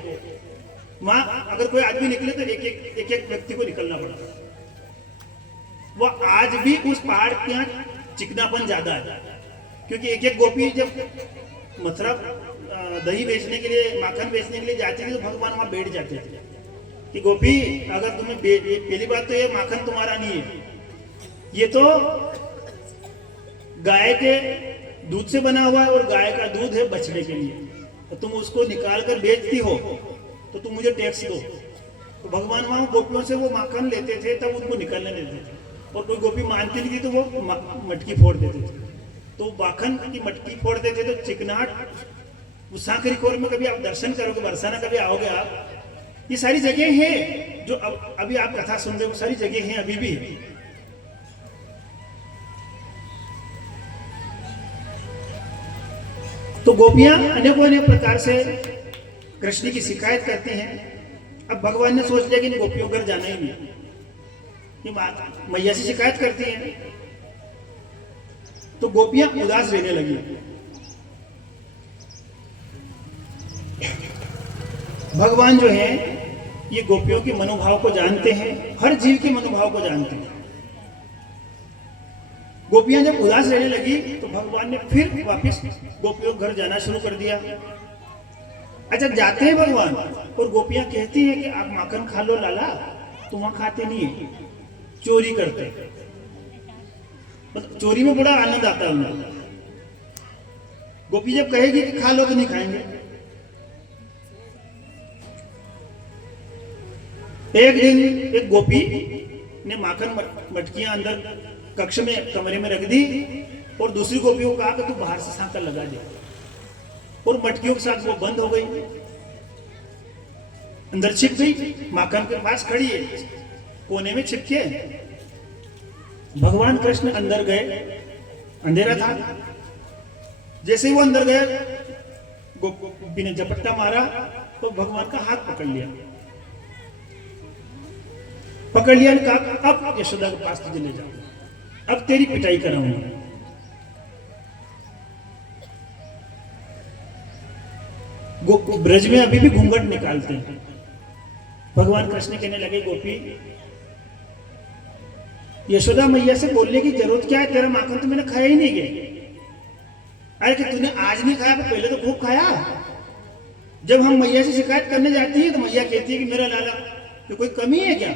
वहां अगर कोई आदमी निकले तो एक एक व्यक्ति को निकलना पड़ता है। वह आज भी उस पहाड़ के यहाँ चिकनापन ज्यादा है, क्योंकि एक एक गोपी जब मथुरा दही बेचने के लिए, माखन बेचने के लिए जाती थी तो भगवान वहां बैठ जाते थे कि गोपी अगर तुम्हें पहली बात तो ये माखन तुम्हारा नहीं है, ये तो गाय के दूध से बना हुआ है और गाय का दूध है बछड़े के लिए, तो तुम उसको निकाल कर बेचती हो तो तुम मुझे टैक्स दो। तो भगवान वहां गोपियों से वो माखन लेते थे, तब उनको निकलने देते थे, और कोई गोपी मानती नहीं थी तो वो मटकी फोड़ देते थे। तो माखन की मटकी फोड़ देते थे तो चिकनाहट। उस सांकरी खोर में कभी आप दर्शन करोगे, बरसाना कभी आओगे आप, ये सारी जगह है जो अभी आप कथा सुन रहे हो, सारी जगह है अभी भी। तो गोपियां अनेकों अनेक प्रकार से कृष्ण की शिकायत करती हैं। अब भगवान ने सोच लिया कि इन गोपियों घर जाना ही नहीं, ये मैया से शिकायत करती हैं। तो गोपियां उदास रहने लगी। भगवान जो है ये गोपियों के मनोभाव को जानते हैं, हर जीव के मनोभाव को जानते हैं। गोपियां जब उदास रहने लगी तो भगवान ने फिर वापस गोपियों के घर जाना शुरू कर दिया। अच्छा, जाते हैं भगवान और गोपियां कहती हैं कि आप माखन खा लो लाला, तो वहां खाते नहीं है, चोरी करते हैं। मतलब चोरी में बड़ा आनंद आता है उन्हें। गोपी जब कहेगी कि खा लो तो नहीं खाएंगे। एक दिन एक गोपी ने माखन मटकियां अंदर कक्ष में कमरे में रख दी और दूसरी गोपियों को कहा कि तू बाहर से सांकल लगा दे, और मटकियों के साथ वो बंद हो गई, अंदर छिप गई, माखन के पास खड़ी है, कोने में छिपके। भगवान कृष्ण अंदर गए, अंधेरा था, जैसे ही वो अंदर गए गोपी ने झपट्टा मारा तो भगवान का हाथ पकड़ लिया और कहा अब यशोदा के पास तुझे ले जाऊंगा, अब तेरी पिटाई कराऊंगा। ब्रज में अभी भी घूंघट निकालते हैं। भगवान कृष्ण कहने लगे गोपी, यशोदा मैया से बोलने की जरूरत क्या है, तेरा माखन तो मैंने खाया ही नहीं गया। अरे कि तूने आज नहीं खाया, पहले तो खूब खाया। जब हम मैया से शिकायत करने जाती है तो मैया कहती है कि मेरा लाला तो कोई कमी है क्या,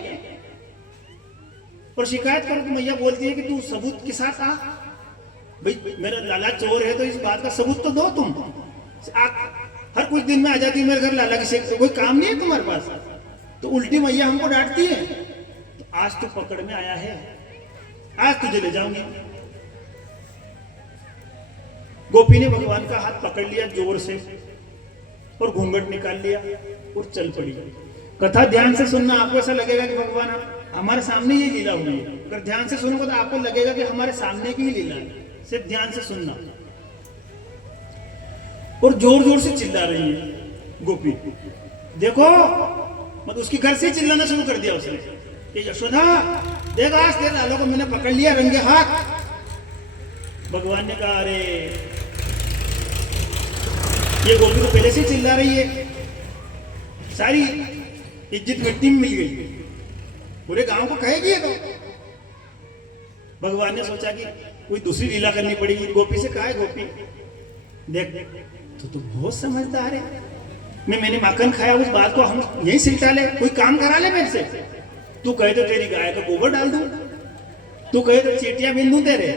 और शिकायत करो तो मैया बोलती है कि तू सबूत के साथ आ, भाई मेरा लाला चोर है तो इस बात का सबूत तो दो तुम। हर कुछ दिन में आ जाती है मेरे घर लाला की शिकायत, कोई काम नहीं है तुम्हारे पास, तो उल्टी मैया हमको डांटती है। तो आज तो पकड़ में आया है, आज तुझे ले जाऊंगी। गोपी ने भगवान का हाथ पकड़ लिया जोर से और घूंघट निकाल लिया और चल पड़ी। कथा ध्यान से सुनना, आपको ऐसा लगेगा कि भगवान हमारे सामने ये लीला हुई है। अगर ध्यान से सुनोगे तो आपको लगेगा कि हमारे सामने की ही लीला है। सिर्फ ध्यान से सुनना। और जोर जोर से चिल्ला रही है गोपी, देखो, मतलब उसके घर से चिल्लाना शुरू कर दिया उसने कि यशोदा देख, आज तेरे लालों को मैंने पकड़ लिया रंगे हाथ। भगवान ने कहा अरे ये गोपी तो पहले से चिल्ला रही है, सारी इज्जत मिट्टी में मिल गई, पूरे गांव को कहेगी ये तो। भगवान ने सोचा कि कोई दूसरी लीला करनी पड़ेगी। गोपी से कहा है, गोपी देख तो बहुत समझदार है, मैंने माखन खाया उस बात को हम यही सिलटा ले, कोई काम करा ले मेरे से। तू कहे तो तेरी गाय का गोबर डाल दूं, तू कहे तो चीटियां बिन दूं तेरे,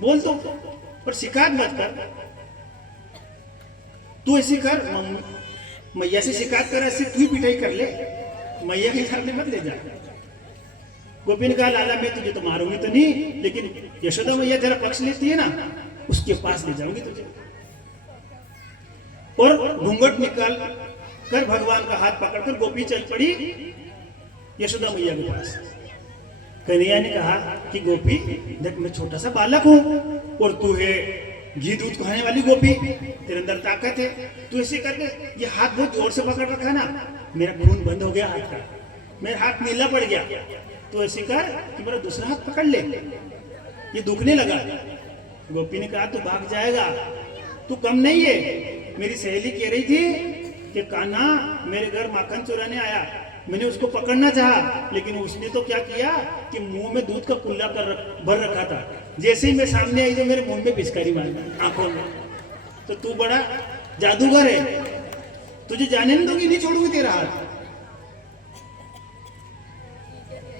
बोल तो, पर शिकायत मत कर। तू ऐसी कर, मैया से शिकायत कर, ऐसे तू ही पिटाई कर ले, मैया के सामने मत ले जा। गोपी ने कहा लाला मैं तुझे तो मारूंगी तो नहीं, लेकिन यशोदा मैया तेरा पक्ष लेती है ना, उसके पास ले जाऊंगी तुझे। और घूंघट निकाल कर भगवान का हाथ पकड़कर गोपी चल पड़ी यशोदा मैया के पास। कन्हैया ने कहा कि गोपी देख, मैं छोटा सा बालक हूं और तू है घी दूध खाने वाली गोपी, तेरे अंदर ताकत है, तू ऐसे करके ये हाथ बहुत जोर से पकड़ रखा ना, मेरा खून बंद हो गया हाथ का, मेरा हाथ नीला पड़ गया, तो ऐसे कर कि मेरा दूसरा हाथ पकड़ ले, ये दुखने लगा। गोपी ने कहा तू भाग जाएगा, तू कम नहीं है। मेरी सहेली कह रही थी कि कान्हा मेरे घर माखन चुराने आया, मैंने उसको पकड़ना चाहा, लेकिन उसने तो क्या किया कि मुंह में दूध का कुल्ला भर रखा था, जैसे ही मैं सामने आई तो मेरे मुंह में पिचकारी मार आंखों में। तो तू बड़ा जादूगर है, तुझे जाने नहीं दूंगी, नहीं छोड़ूंगी तेरा हाथ।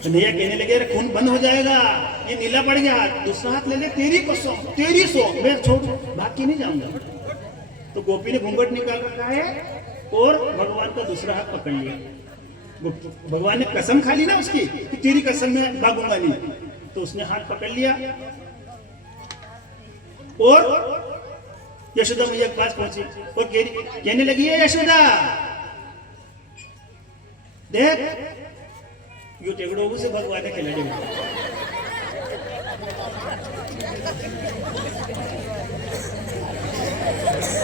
कन्हैया कहने लगे अरे खून बंद हो जाएगा, ये नीला पड़ गया हाथ, दूसरा हाथ ले ले, तेरी कसम, तेरी सो, मैं छोड़ भाग के नहीं जाऊंगा। तो गोपी ने घूंघट निकाल रखा है और भगवान का दूसरा हाथ पकड़ लिया। भगवान ने कसम खा ली ना उसकी कि तेरी कसम में भागूंगा नहीं, तो उसने हाथ पकड़ लिया और यशोदा मैया के पास पहुंची और कहने लगी है यशोदा देख, यो टेगड़ो से भगवान ने खिला दिया।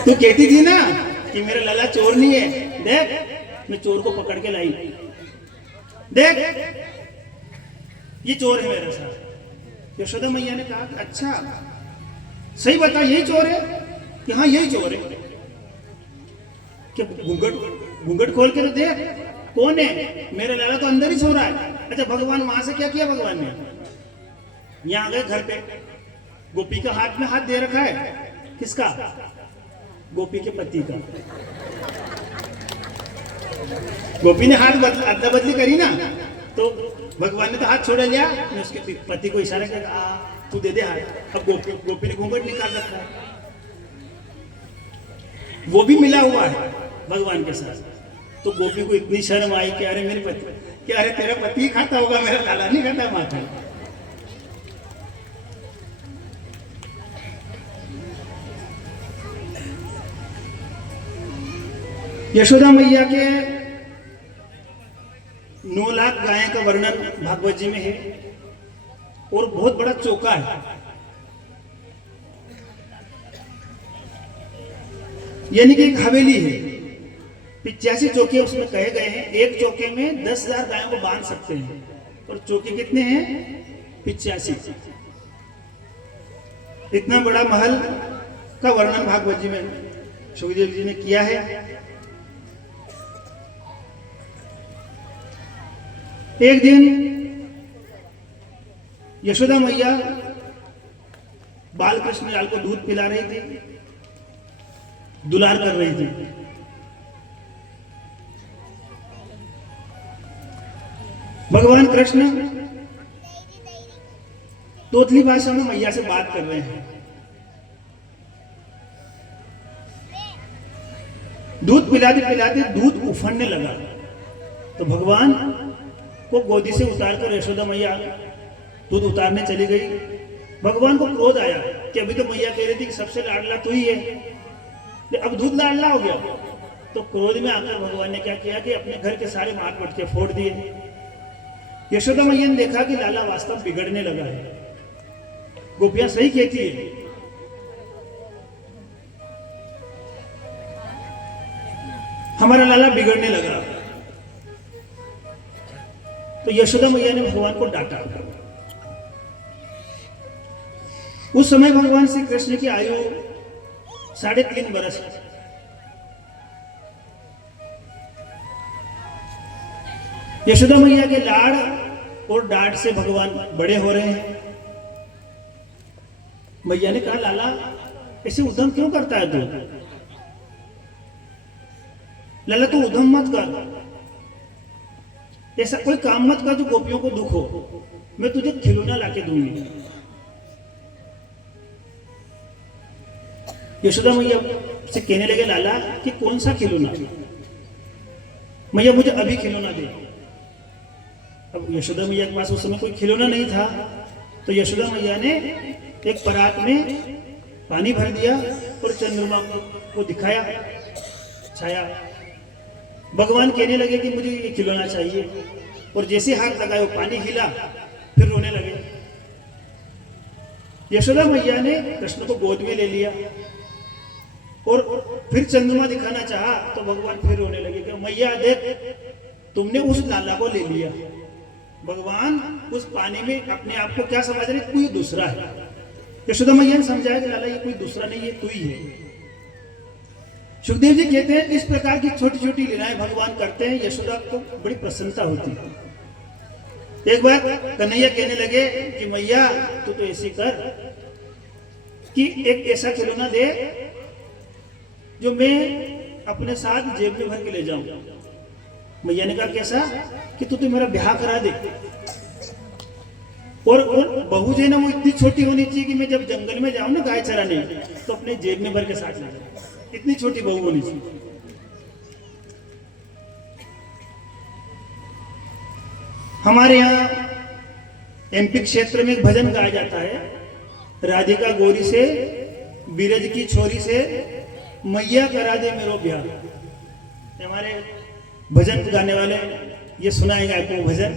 तू कहती थी ना कि मेरा लाला चोर नहीं है, देख मैं चोर को पकड़ के लाई, देख ये चोर है मेरे साथ। यशोदा मैया ने कहा कि अच्छा सही बता, यही चोर है? कि हाँ यही चोर है। कि घूंघट खोल के तो देख कौन है। मेरा लाला तो अंदर ही सो रहा है। अच्छा भगवान वहां से क्या किया भगवान ने? यहाँ आ गए घर पे, गोपी का हाथ में हाथ दे रखा है। किसका? गोपी के पति का। गोपी ने हाथ अदला बदली करी ना, तो भगवान ने तो हाथ छोड़ लिया। उसके पति को इशारा किया तू दे दे हाथ। अब गोपी ने घूंघट निकाल रखा है, वो भी मिला हुआ है भगवान के साथ। तो गोपी को इतनी शर्म आई कि अरे मेरे पति, कि अरे तेरा पति ही खाता होगा, मेरा लाला नहीं खाता माता। यशोदा मैया के 9 लाख गायें का वर्णन भागवत जी में है और बहुत बड़ा चौका है। यानी कि एक हवेली है, 85 चौके उसमें कहे गए हैं। एक चौके में 10,000 गायों को बांध सकते हैं। और चौके कितने हैं? 85। इतना बड़ा महल का वर्णन भागवत जी में सुखदेव जी ने किया है। एक दिन यशोदा मैया बाल कृष्ण लाल को दूध पिला रही थी, दुलार कर रही थी। भगवान कृष्ण तोतली भाषा में मैया से बात कर रहे हैं। दूध पिलाते पिलाते दूध उफड़ने लगा, तो भगवान को गोदी से उतारकर यशोदा मैया दूध उतारने चली गई। भगवान को क्रोध आया कि अभी तो मैया कह रही थी कि सबसे लाडला तू ही है, अब दूध लाडला हो गया। तो क्रोध में आकर भगवान ने क्या किया कि अपने घर के सारे माट मटके फोड़ दिए। यशोदा मैया ने देखा कि लाला वास्तव बिगड़ने लगा है। गोपियां सही कहती है, हमारा लाला बिगड़ने लगा। तो यशोदा मैया ने भगवान को डांटा। उस समय भगवान श्री कृष्ण की आयु 3.5 बरस। यशोदा मैया के लाड़ और डांट से भगवान बड़े हो रहे हैं। मैया ने कहा लाला ऐसे उद्यम क्यों करता है तू? लाला तू उद्यम मत कर, ऐसा कोई काम मत कर जो गोपियों को दुख हो। मैं तुझे खिलौना लाके दूंगी। यशोदा मैया से कहने लगे लाला कि कौन सा खिलौना? मैया मुझे अभी खिलौना दे। अब यशोदा मैया के पास उस समय कोई खिलौना नहीं था, तो यशोदा मैया ने एक परात में पानी भर दिया और चंद्रमा को दिखाया, छाया। भगवान कहने लगे कि मुझे ये खिलौना चाहिए, और जैसे हाथ लगाए वो पानी हिला, फिर रोने लगे। यशोदा मैया ने कृष्ण को गोद में ले लिया और फिर चंद्रमा दिखाना चाहा, तो भगवान फिर रोने लगे कि मैया देख तुमने उस लाला को ले लिया। भगवान उस पानी में अपने आप को क्या समझ रहे, कोई दूसरा है। यशोदा मैया ने समझाया कि लाला ये कोई दूसरा नहीं है, तू ही है। सुखदेव जी कहते हैं इस प्रकार की छोटी छोटी लीलाएं भगवान करते हैं, यशोदा को बड़ी प्रसन्नता होती है। एक बार कन्हैया कहने लगे कि मैया तू तो ऐसी कर कि एक ऐसा खिलौना दे जो मैं अपने साथ जेब में भर के ले जाऊं। मैया ने कहा कैसा? कि तू मेरा ब्याह करा दे, और बहू जो है ना वो इतनी छोटी होनी चाहिए कि मैं जब जंगल में जाऊं ना गाय चराने, तो अपने जेब में भर के साथ ले जाऊं। इतनी छोटी बहू होनी चाहिए। हमारे यहाँ एमपी क्षेत्र में एक भजन गाया जाता है, राधिका गोरी से बीरज की छोरी से मैया करा दे मेरो ब्याह। हमारे भजन गाने वाले ये सुनाएंगे आपको भजन।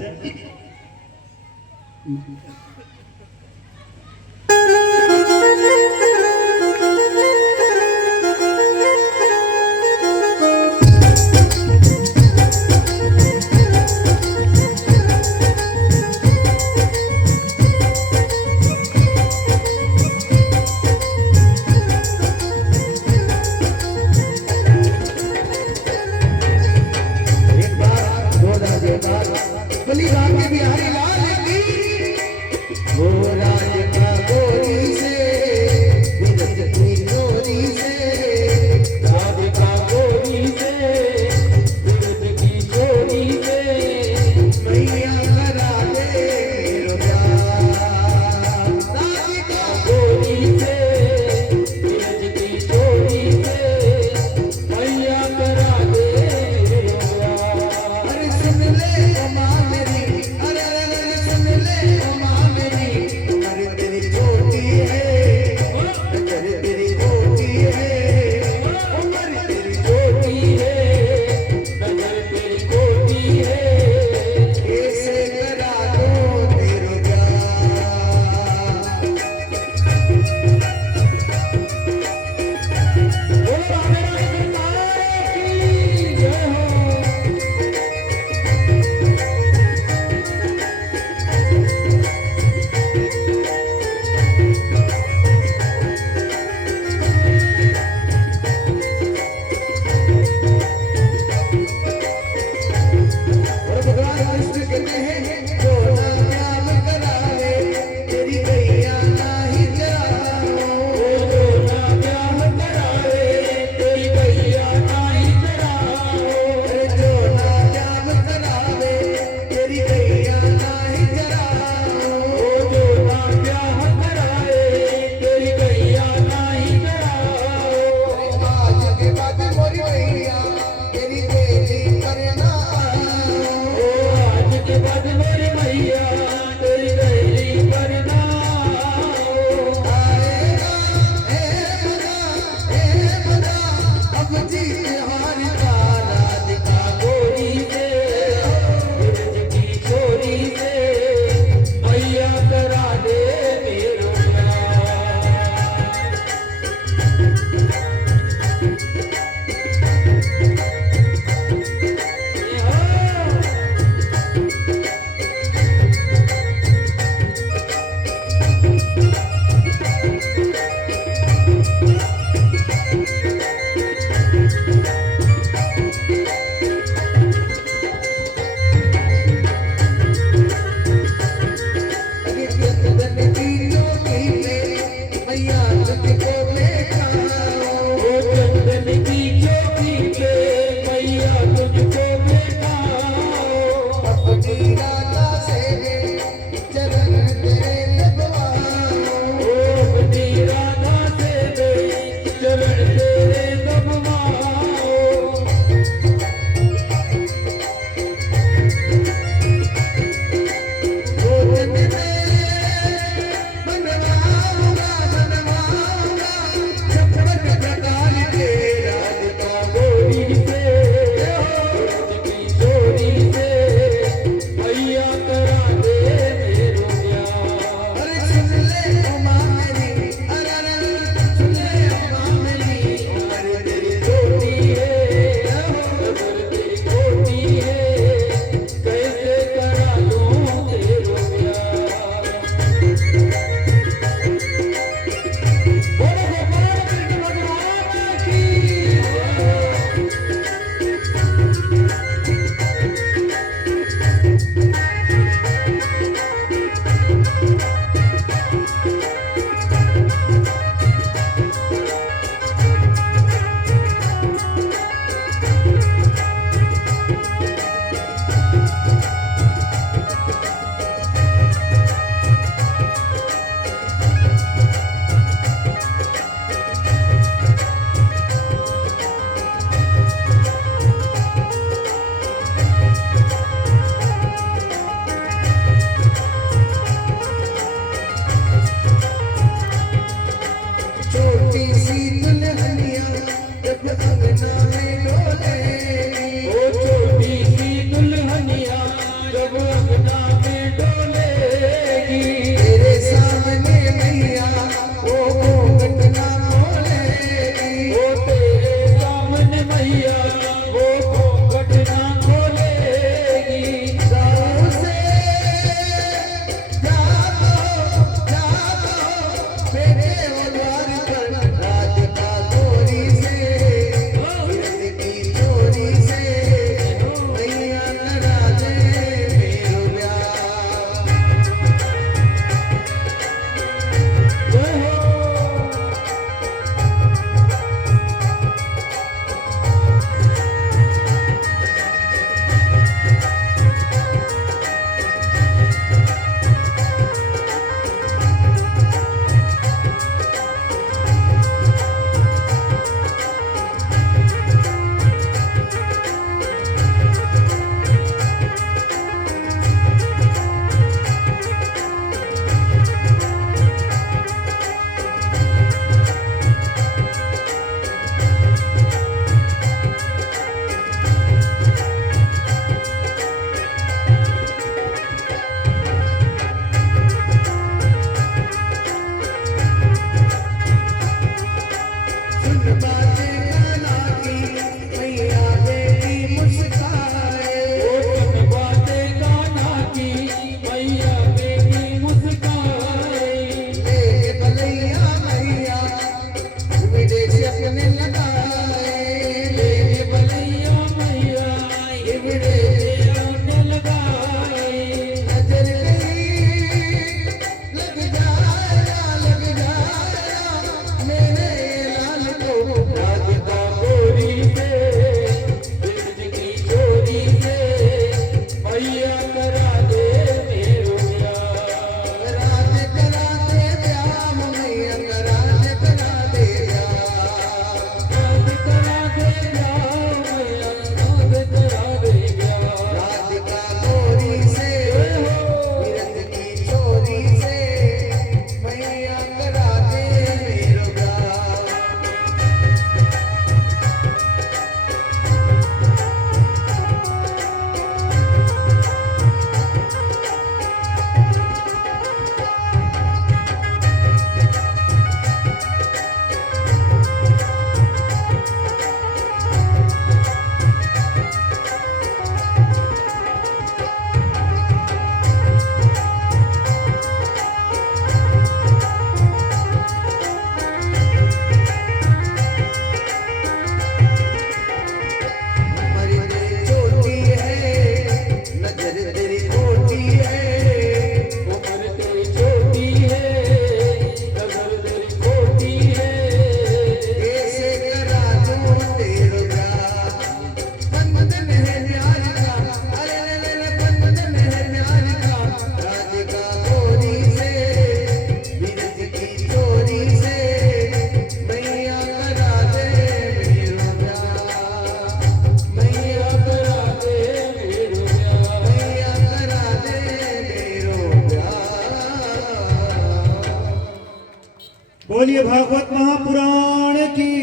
बोलिए भागवत महापुराण की।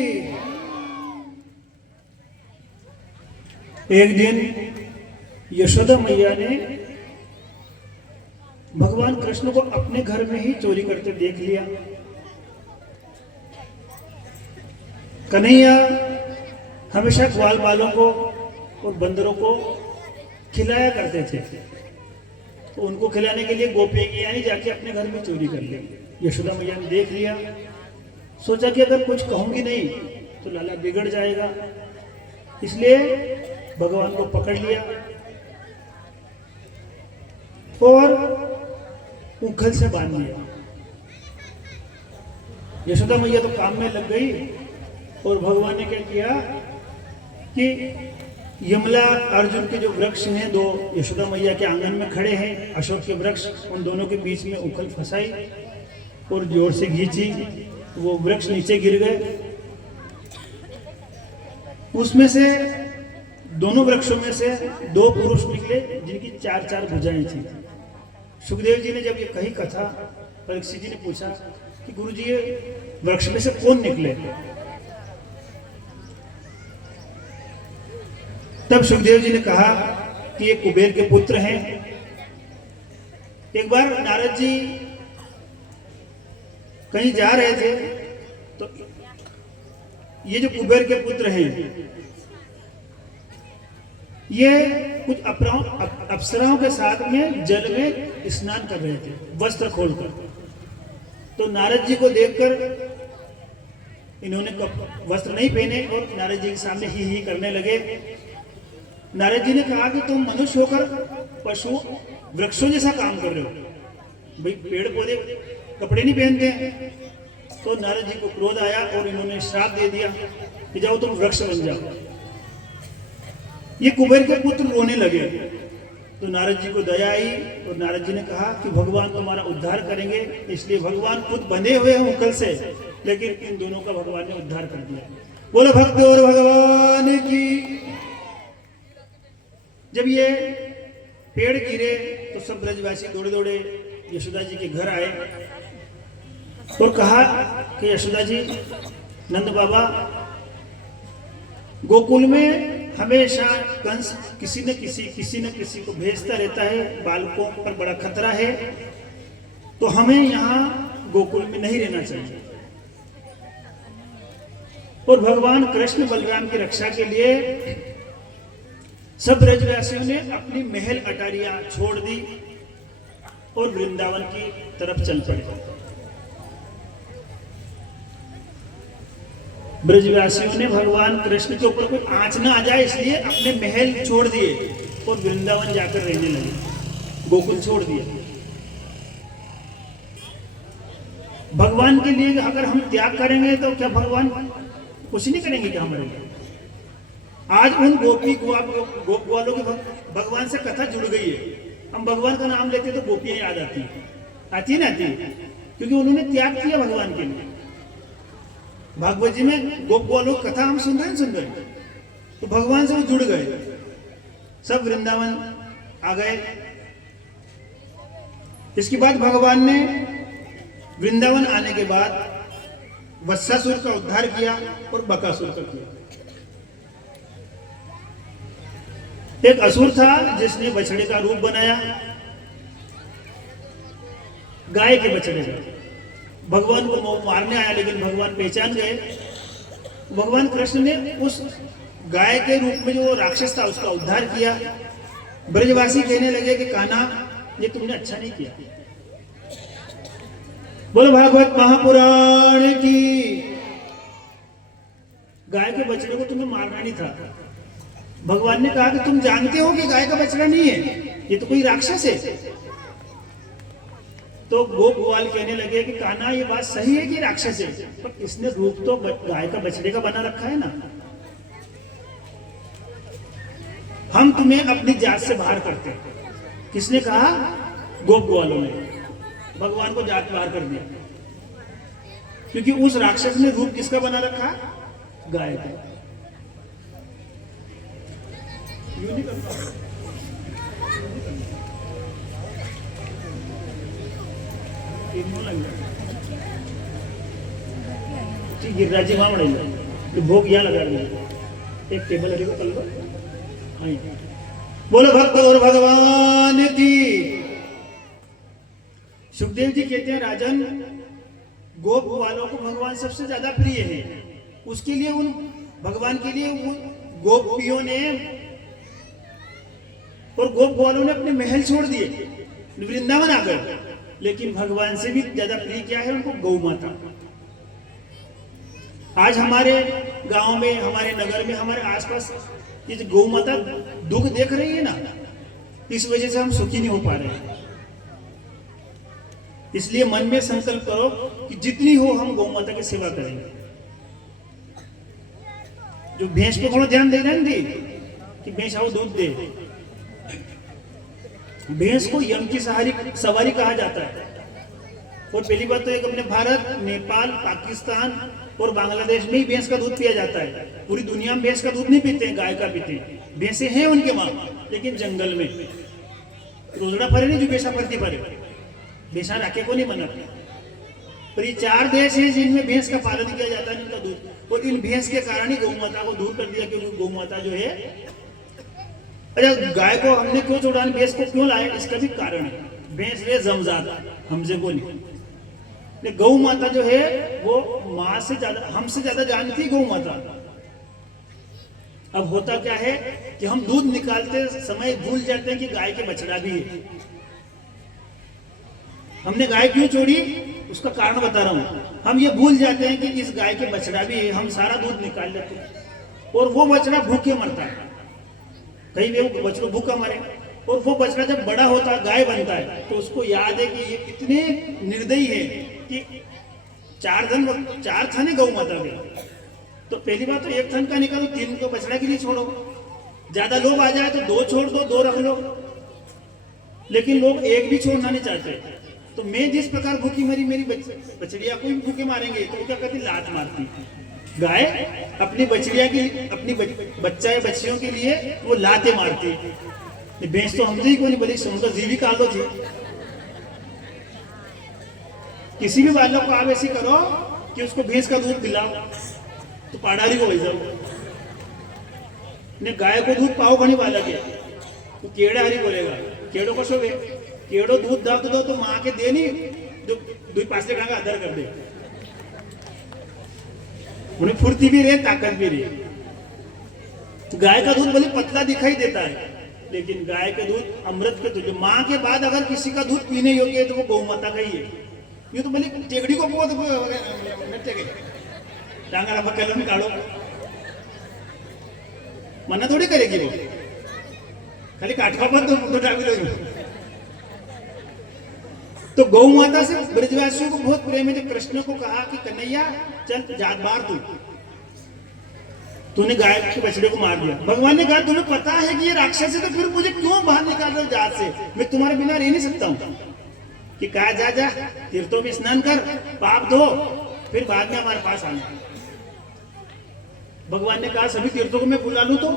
एक दिन यशोदा मैया ने भगवान कृष्ण को अपने घर में ही चोरी करते देख लिया। कन्हैया हमेशा ग्वाल बालों को और बंदरों को खिलाया करते थे, तो उनको खिलाने के लिए गोपियां यानी जाके अपने घर में चोरी कर ली। यशोदा मैया ने देख लिया, सोचा कि अगर कुछ कहूंगी नहीं तो लाला बिगड़ जाएगा, इसलिए भगवान को पकड़ लिया और उखल से बांध लिया। यशोदा मैया तो काम में लग गई और भगवान ने क्या किया कि यमला अर्जुन के जो वृक्ष हैं दो यशोदा मैया के आंगन में खड़े हैं, अशोक के वृक्ष, उन दोनों के बीच में उखल फंसाई और जोर से खींची, वो वृक्ष नीचे गिर गए। उसमें से दोनों वृक्षों में से दो पुरुष निकले जिनकी चार चार भुजाएं थी। सुखदेव जी ने जब ये कही कथा, परीक्षित जी ने पूछा कि गुरु जी ये वृक्ष में से कौन निकले? तब सुखदेव जी ने कहा कि ये कुबेर के पुत्र हैं। एक बार नारद जी कहीं जा रहे थे तो ये जो कुबेर के पुत्र हैं ये कुछ अप्सराओं के साथ में जल में स्नान कर रहे थे वस्त्र खोलकर। तो नारद जी को देखकर इन्होंने वस्त्र नहीं पहने और नारद जी के सामने ही करने लगे। नारद जी ने कहा कि तुम मनुष्य होकर पशु वृक्षों जैसा काम कर रहे हो, भाई पेड़ पौधे कपड़े नहीं पहनते हैं। तो नारद जी को क्रोध आया और इन्होंने श्राप दे दिया कि जाओ तुम वृक्ष बन जाओ। ये कुबेर के पुत्र रोने लगे तो नारद जी को दया आई और नारद जी ने कहा कि भगवान तुम्हारा उद्धार करेंगे, इसलिए भगवान खुद बंधे हुए हैं उखल से, लेकिन इन दोनों का भगवान ने उद्धार कर दिया। बोलो भक्त और भगवान की। जब ये पेड़ गिरे तो सब ब्रजवासी दौड़े दौड़े यशोदा जी के घर आए और कहा कि यशोदा जी, नंद बाबा, गोकुल में हमेशा कंस किसी न किसी को भेजता रहता है, बालकों पर बड़ा खतरा है, तो हमें यहाँ गोकुल में नहीं रहना चाहिए। और भगवान कृष्ण बलराम की रक्षा के लिए सब ब्रजवासियों ने अपनी महल अटारियां छोड़ दी और वृंदावन की तरफ चल पड़े। ब्रजवासियों ने भगवान कृष्ण के ऊपर कोई आंच ना आ जाए इसलिए अपने महल छोड़ दिए और वृंदावन जाकर रहने लगे, गोकुल छोड़ दिया। भगवान के लिए अगर हम त्याग करेंगे तो क्या भगवान कुछ नहीं करेंगे क्या हमारे लिए? आज उन गोपी ग्वालों की भगवान से कथा जुड़ गई है। हम भगवान का नाम लेते तो गोपियां याद आती है ना आती है, क्योंकि उन्होंने त्याग किया भगवान के लिए। भागवत जी में गोप ग्वालों की कथा हम सुन रहे तो भगवान से वो जुड़ गए, सब वृंदावन आ गए। इसके बाद भगवान ने वृंदावन आने के बाद वत्सासुर का उद्धार किया और बकासुर का किया। एक असुर था जिसने बछड़े का रूप बनाया, गाय के बछड़े का। भगवान को मारने आया लेकिन भगवान पहचान गए। भगवान कृष्ण ने उस गाय के रूप में जो राक्षस था उसका उद्धार किया। ब्रजवासी कहने लगे कि कान्हा, ये तुमने अच्छा नहीं किया। बोलो भागवत महापुराण की। गाय के बछड़े को तुम्हें मारना नहीं था। भगवान ने कहा कि तुम जानते हो कि गाय का बछड़ा नहीं है, ये तो कोई राक्षस है। तो गोप ग्वाल कहने लगे कि कान्हा, ये बात सही है कि राक्षस है, पर इसने रूप तो गाय का बछड़े का बना रखा है ना। हम तुम्हें अपनी जात से बाहर करते हैं। किसने कहा? गोप ग्वालों ने भगवान को जात बाहर कर दिया, क्योंकि उस राक्षस ने रूप किसका बना रखा? गाय का। यूं नहीं करता। ठीक गिरिराज जी वहाँ बढ़ेगा, भोग यहाँ लगा देंगे, एक टेबल लगेगा कल को। हाँ जी। बोलो भक्त और भगवान की। सुखदेव जी कहते हैं राजन, गोप वालों को भगवान सबसे ज्यादा प्रिय है, उसके लिए उन भगवान के लिए उन गोपियों ने और गोप वालों ने अपने महल छोड़ दिए, वृंदावन आ गए, लेकिन भगवान से भी ज्यादा प्रिय क्या है उनको? गौ माता। आज हमारे गांव में, हमारे नगर में, हमारे आसपास ये जो गौ माता दुख देख रही है ना, इस वजह से हम सुखी नहीं हो पा रहे हैं। इसलिए मन में संकल्प करो कि जितनी हो हम गौ माता की सेवा करेंगे। जो भैंस पे थोड़ा ध्यान दे रहे हैं कि भैंस आओ दूध दे, भैंस को यम की सवारी कहा जाता है। और पहली बात तो एक अपने भारत, नेपाल, पाकिस्तान और बांग्लादेश में ही भैंस का दूध पिया जाता है। पूरी दुनिया में भैंस का दूध नहीं पीते हैं, गाय का पीते हैं। भैंसे हैं उनके वहां, लेकिन जंगल में रोजड़ा फरे नहीं, जो बेसा फरती फरे, भैंसा राखे को नहीं बना। पर ये 4 देश हैं जिनमें भैंस का पालन किया जाता है, इनका दूध। और इन भैंस के कारण ही गौ माता को दूर कर दिया, क्योंकि गौ माता जो है, अच्छा गाय को हमने क्यों छोड़ा, भैंस को क्यों लाए, इसका भी कारण है। भैंस है जमजादा, हमसे को नहीं। गौ माता जो है वो माँ से ज्यादा, हमसे ज्यादा जानती है गौ माता। अब होता क्या है कि हम दूध निकालते समय भूल जाते हैं कि गाय के बछड़ा भी है। हमने गाय क्यों छोड़ी, उसका कारण बता रहा हूं। हम ये भूल जाते हैं कि इस गाय के बछड़ा भी है, हम सारा दूध निकाल लेते हैं और वो बछड़ा भूखे मरता है। कहीं भी वो बछड़ा भूखा मरे, और वो बछड़ा जब बड़ा होता है, गाय बनता है, तो उसको याद है कि ये कितने निर्दयी है कि 4 थाने गौ माता के। तो पहली बात तो 1 थन का निकालो, 3 को बछड़ा के लिए छोड़ो। ज्यादा लोग आ जाए तो 2 छोड़ दो, 2 रख लो, लेकिन लोग एक भी छोड़ना नहीं चाहते। तो मैं जिस प्रकार भूखी मरी, मेरी बछड़िया को भी भूखे मारेंगे, तो क्या करती, लात मारती। गाय अपनी बछड़िया की, अपनी बच्चा या बच्चियों के लिए वो लाते मारती। भैंस तो हमसे ही को नहीं बनी, तो जीविका लो थी। किसी भी बालक को आप ऐसी करो कि उसको भैंस का दूध पिलाओ, तो पाडारी को भेजो। ने गाय को दूध पाओ घनी वाला के, तो केड़ा हरी बोलेगा, केड़ो को शोभे, केड़ो दूध दाग दो तो माँ के दे नहीं, दो पास का आदर कर दे। उन्हें फुर्ती भी रहे, ताकत भी रहे। तो गाय का दूध भले पतला दिखाई देता है, लेकिन गाय के दूध अमृत के तुल्य। माँ के बाद अगर किसी का दूध पीने योग्य है तो वो गौ माता का ही है। ये तो भले टेकड़ी को बहुत डांगा पकड़ में काढ़ो, मना थोड़ी करेगी वो, खाली काटवा पर तो डाल लो। तो गौ माता से ब्रजवासियों को बहुत प्रेम है। जब कृष्ण को कहा कि कन्हैया चल जात बार, तूने गाय के बछड़े को मार दिया, भगवान ने कहा तुम्हें पता है कि ये राक्षस है, तो फिर मुझे क्यों बाहर निकाल रहे हो जात से, मैं तुम्हारे बिना रह नहीं सकता हूं। कि कहा जा जा तीर्थों में स्नान कर, पाप धो, फिर बाद में हमारे पास आना। भगवान ने कहा सभी तीर्थों को मैं बुला लूं तो,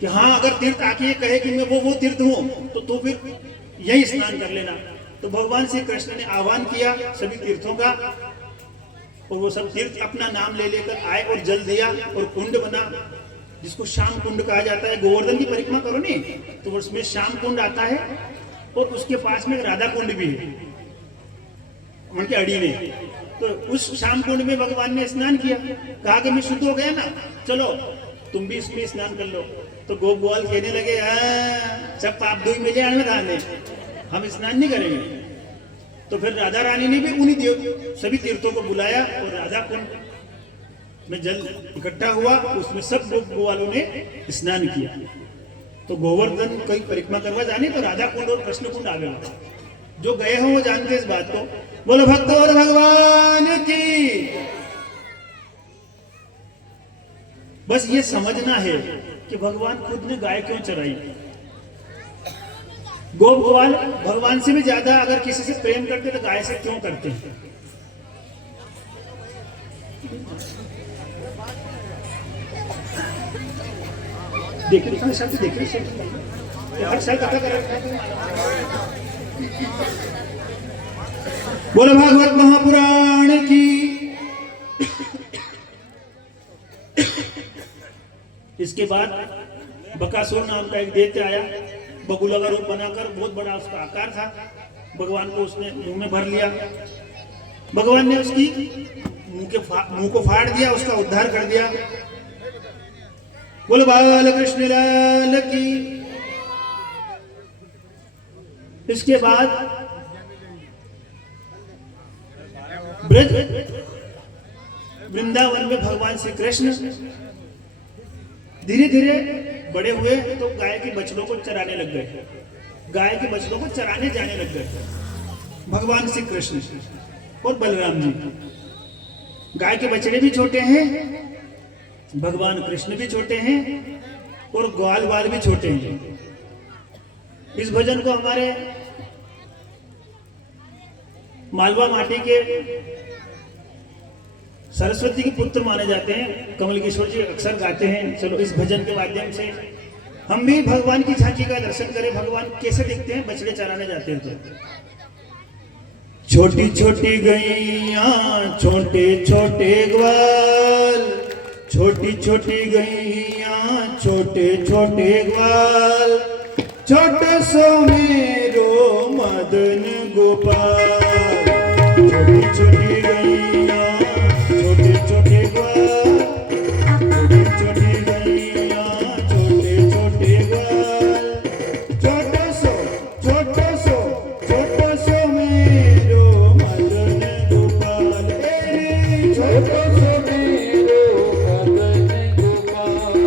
कि हाँ अगर तीर्थ आके ये कहे कि मैं वो तीर्थ हूं, तो तू फिर यही स्नान कर लेना। तो भगवान श्री कृष्ण ने आह्वान किया सभी तीर्थों का, और वो सब तीर्थ अपना नाम ले लेकर आए और जल दिया और कुंड बना, जिसको श्याम कुंड कहा जाता है। गोवर्धन की परिक्रमा करो नहीं तो उसमें श्याम कुंड आता है, और उसके पास में राधा कुंड भी है उनके अड़ी में। तो उस श्याम कुंड में भगवान ने स्नान किया, कहा कि मैं शुद्ध हो गया ना, चलो तुम भी इसमें स्नान कर लो। तो गोप ग्वाल कहने लगे सब पाप धोई मिले आने, हम स्नान नहीं करेंगे। तो फिर राधा रानी ने भी उन्हीं सभी तीर्थों को बुलाया और राधा कुंड में जल इकट्ठा हुआ, उसमें सब गोप ग्वालों ने स्नान किया। तो गोवर्धन कई परिक्रमा करवा जाने तो राधा कुंड और कृष्ण कुंड आ गया। जो गए हो वो जानते इस बात को। बोलो भक्त और भगवान की। बस ये समझना है कि भगवान खुद ने गाय क्यों चराई। गोप ग्वाल भगवान से भी ज्यादा अगर किसी से प्रेम करते तो गाय से क्यों करते हैं। देखिए शब्द देखिए हर साल कथा कर। बोलो भागवत महापुराण की। इसके बाद बकासुर नाम का एक दैत्य आया, बगुला का रूप बनाकर, बहुत बड़ा उसका आकार था। भगवान को उसने मुंह में भर लिया। भगवान ने उसकी मुंह को फाड़ दिया, उसका उद्धार कर दिया। बोलो बाल कृष्ण लाल की। इसके बाद ब्रज वृंदावन में भगवान श्री कृष्ण धीरे धीरे बड़े हुए तो गाय के बछड़ों को चराने लग गए। गाय के बछड़ों को चराने जाने लग गए भगवान श्री कृष्ण और बलराम जी। गाय के बछड़े भी छोटे हैं, भगवान कृष्ण भी छोटे हैं और ग्वाल बाल भी छोटे हैं। इस भजन को हमारे मालवा माटी के सरस्वती के पुत्र माने जाते हैं, कमल किशोर जी अक्सर गाते हैं। चलो इस भजन के माध्यम से हम भी भगवान की झांकी का दर्शन करें। भगवान कैसे दिखते हैं बछड़े चराने जाते हैं तो। छोटी छोटी गैया छोटे छोटे ग्वाल, छोटी छोटी गैया छोटे छोटे ग्वाल, छोटे सो मेरो मदन गोपाल। छोटी छोटी गैया छोटे छोटे ग्वाल, छोटी छोटी गैया छोटे छोटे ग्वाल, छोटे सो मेरो मदन गोपाल। छोटे सो मेरो मदन गोपाल।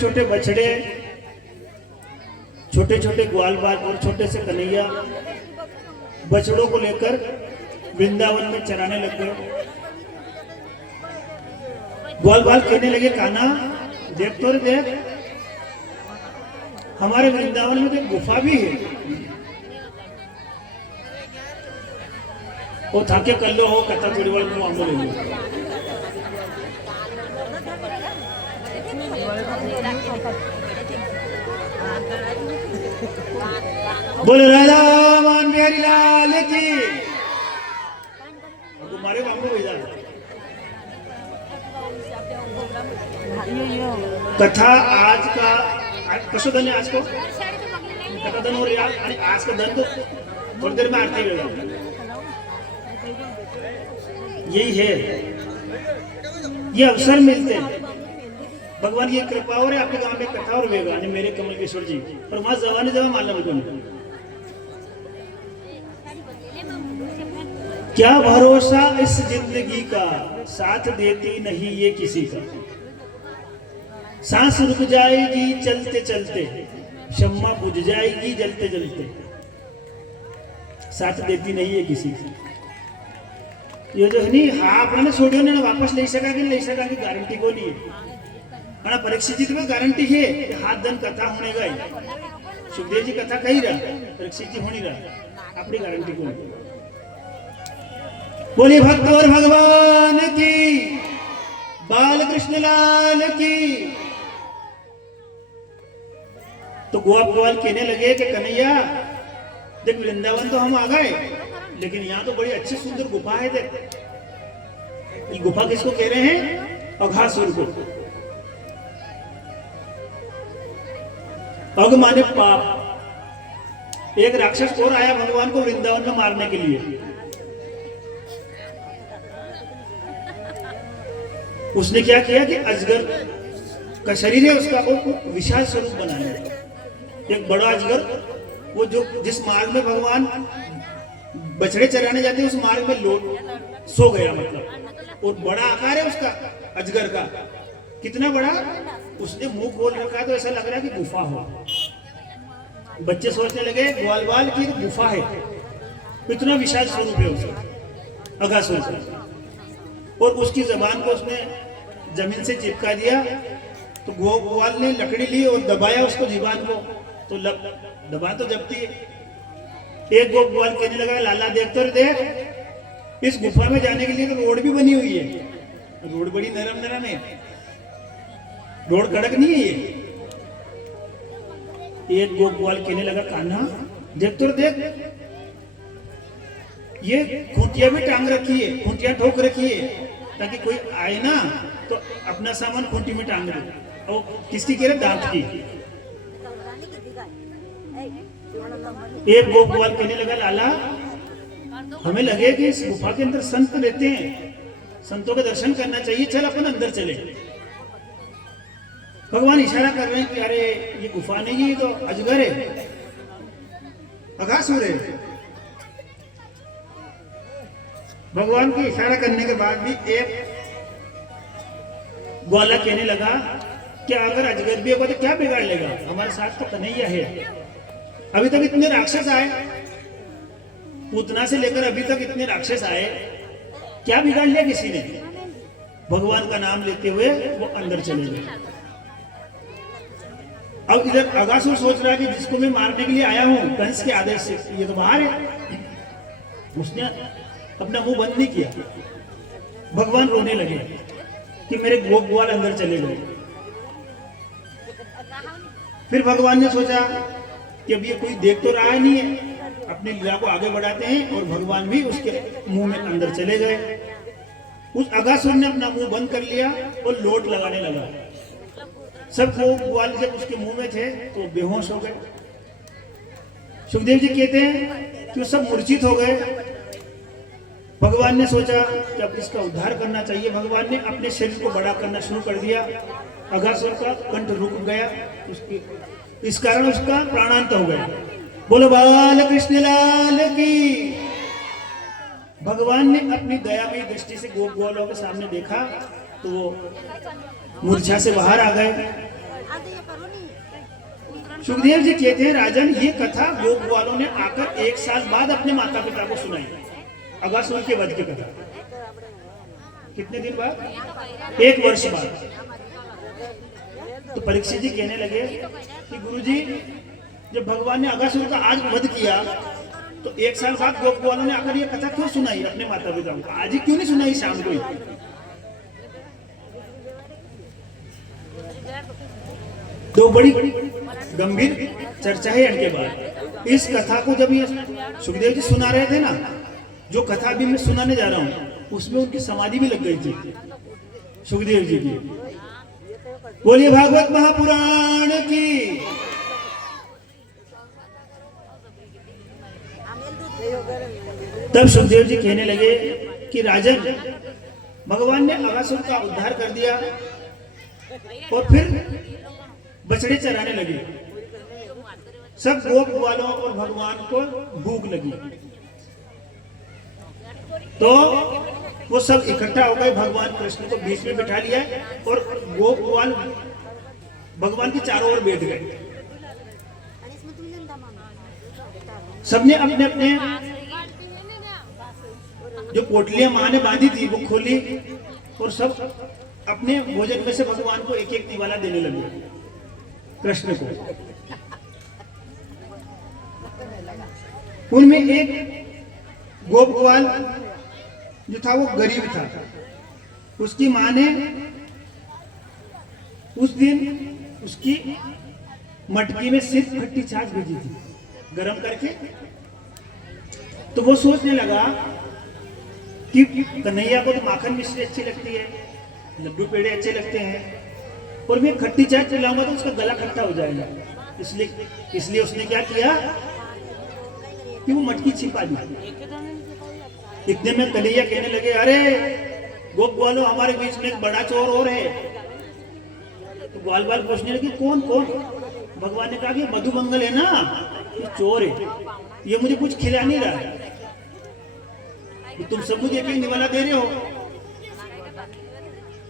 छोटे बछड़े, छोटे छोटे ग्वाल बाल और छोटे से कन्हैया बछड़ों को लेकर वृंदावन में चराने लग गए। ग्वाल बाल कहने लगे, कान्हा देख तो रे देख, हमारे वृंदावन में तो एक गुफा भी है, वो थाके कर लो हो कथा थोड़ी बार को आंदो ले लो। बोले राधा मान बिहारी लाल की। तुम्हारे बाबू भेजा कथा आज का कसो धन है आज को कथा धन हो रही है, आज का धन तो थोड़ी देर में आरती होगा। यही है, ये अवसर मिलते हैं, भगवान की कृपा हो रही आपके गांव में कथा और वेगा मेरे कमलकेश्वर जी और वहां जवानी जवा मालूम को क्या भरोसा इस जिंदगी का, साथ देती नहीं ये किसी का। सांस रुक जाएगी चलते चलते, शम्मा बुझ जाएगी जलते जलते, साथ देती नहीं है किसी की। ये जो है नहीं हाँ अपने छोड़ियो ने वापस ले सका की गारंटी को नहीं है। परीक्षित जी में गारंटी है हाथ धन कथा होने गई, सुखदेव जी कथा कही रहा, परीक्षित जी होनी रहा, अपनी गारंटी को नहीं। बोले भक्त और भगवान की, बाल कृष्ण लाल की। तो गोपाल कहने लगे कि कन्हैया देख वृंदावन तो हम आ गए, लेकिन यहाँ तो बड़ी अच्छी सुंदर गुफा है। देख ये गुफा किसको कह रहे हैं? अघासुर को। अग माने पाप। एक राक्षस और आया भगवान को वृंदावन में मारने के लिए। उसने क्या किया कि अजगर का शरीर है उसका वो विशाल स्वरूप बनाया, एक बड़ा अजगर, वो जो जिस मार्ग में भगवान बछड़े चराने जाते हैं उस मार्ग में लोट सो गया, मतलब और बड़ा आकार है उसका अजगर का। कितना बड़ा, उसने मुंह खोल रखा तो ऐसा लग रहा है कि गुफा हो। बच्चे सोचने लगे ग्वाल बाल की गुफा है, इतना विशाल स्वरूप है उसका अघासुर का। और उसकी जबान को उसने जमीन से चिपका दिया, तो ग्वाल ने लकड़ी ली और दबाया उसको जीवान को, तो दबा तो जबती है। एक ग्वाल कहने लगा, लाला देख तो देख, इस गुफा में जाने के लिए तो रोड भी बनी हुई है, रोड बड़ी नरम नरम है, रोड कड़क नहीं है ये। एक ग्वाल कहने लगा, कान्हा देख तो देख, ये खूंटिया भी टांग रखी है, खूंटिया ठोक रखी है, ताकि कोई आए ना तो अपना सामान खूंटी में टांग दे। और किसकी कह रहे? दांत की। एक ग्वाल कहने लगा, लाला हमें लगे कि इस गुफा के अंदर संत रहते हैं, संतों के दर्शन करना चाहिए, चल अपन अंदर चले। भगवान इशारा कर रहे हैं कि अरे ये गुफा नहीं है, तो अजगर है, अघासुर है। भगवान के इशारा करने के बाद भी एक ग्वाला कहने लगा कि अगर अजगर भी होगा तो क्या बिगाड़ लेगा, हमारे साथ तो कन्हैया है। अभी तक इतने राक्षस आए, पूतना से लेकर अभी तक इतने राक्षस आए, क्या बिगाड़ लिया किसी ने? भगवान का नाम लेते हुए वो अंदर चले गए। अब इधर अघासुर सोच रहा है कि जिसको मैं मारने के लिए आया हूं कंस के आदेश से, ये तो बाहर है। उसने अपना मुंह बंद नहीं किया। भगवान रोने लगे कि मेरे ग्वाल अंदर चले गए। फिर भगवान ने सोचा कि अब ये कोई देख तो रहा नहीं है, अपनी लीला को आगे बढ़ाते हैं, और भगवान भी उसके मुंह में अंदर चले गए। उस अघासुर ने अपना मुंह बंद कर लिया और लोट लगाने लगा। सब ग्वाल जब उसके मुंह में थे तो बेहोश हो गए। सुखदेव जी कहते हैं कि वो सब मूर्छित हो गए। भगवान ने सोचा कि अब इसका उद्धार करना चाहिए। भगवान ने अपने शरीर को बड़ा करना शुरू कर दिया। अघासुर का कंठ रुक गया, इस कारण उसका प्राणांत हो गया। बोलो बाल कृष्ण लाल की। भगवान ने अपनी दयामयी दृष्टि से गोप ग्वालों के सामने देखा तो वो मूर्छा से बाहर आ गए। सुखदेव जी कहते हैं राजन, ये कथा गोप वालों ने आकर 1 साल बाद अपने माता पिता को सुनाई। अगासुर के वध की कथा कितने दिन बाद? 1 वर्ष बाद। तो परीक्षित जी कहने लगे कि गुरुजी, जब भगवान ने अगासुर का आज वध किया तो 1 साल बाद गोप वालों ने आकर ये कथा क्यों सुनाई अपने माता पिता को? आज ही क्यों नहीं सुनाई शाम को ही? तो बड़ी गंभीर चर्चा है इनके बाद। इस कथा को जब ये सुखदेव जी सुना रहे थे ना, जो कथा अभी मैं सुनाने जा रहा हूं, उसमें उनकी समाधि भी लग गई थी सुखदेव जी की। बोलिए भागवत महापुराण की। तब सुखदेव जी कहने लगे कि राजन, भगवान ने अगासुर का उद्धार कर दिया और फिर बछड़े चराने लगे। सब गोप वालों और भगवान को भूख लगी तो वो सब इकट्ठा हो गए, भगवान कृष्ण को बीच में बिठा लिया और गोप वाल भगवान के चारों ओर बैठ गए। सबने अपने अपने जो पोटलियां मां ने बांधी थी वो खोली और सब अपने भोजन में से भगवान को एक एक निवाला देने लगे कृष्ण को। उनमें एक गोप ग्वाल जो था वो गरीब था। उसकी मां ने उस दिन उसकी मटकी में सिर्फ खट्टी छाछ भेजी थी गरम करके। तो वो सोचने लगा कि कन्हैया को तो माखन मिश्री अच्छी लगती है, लड्डू पेड़े अच्छे लगते हैं, और मैं खट्टी चाय पिलाऊंगा तो उसका गला खट्टा हो जाएगा। इसलिए उसने क्या किया कि वो मटकी छिपा दी। इतने में कन्हैया कहने लगे, अरे गोप वालों, हमारे बीच में एक बड़ा चोर और है। तो ग्वाल बाल पूछने लगे, कौन कौन? भगवान ने कहा कि मधुमंगल है ना, ये चोर है, ये मुझे कुछ खिला नहीं रहा है। तुम सब मुझे एक निवाला दे रहे हो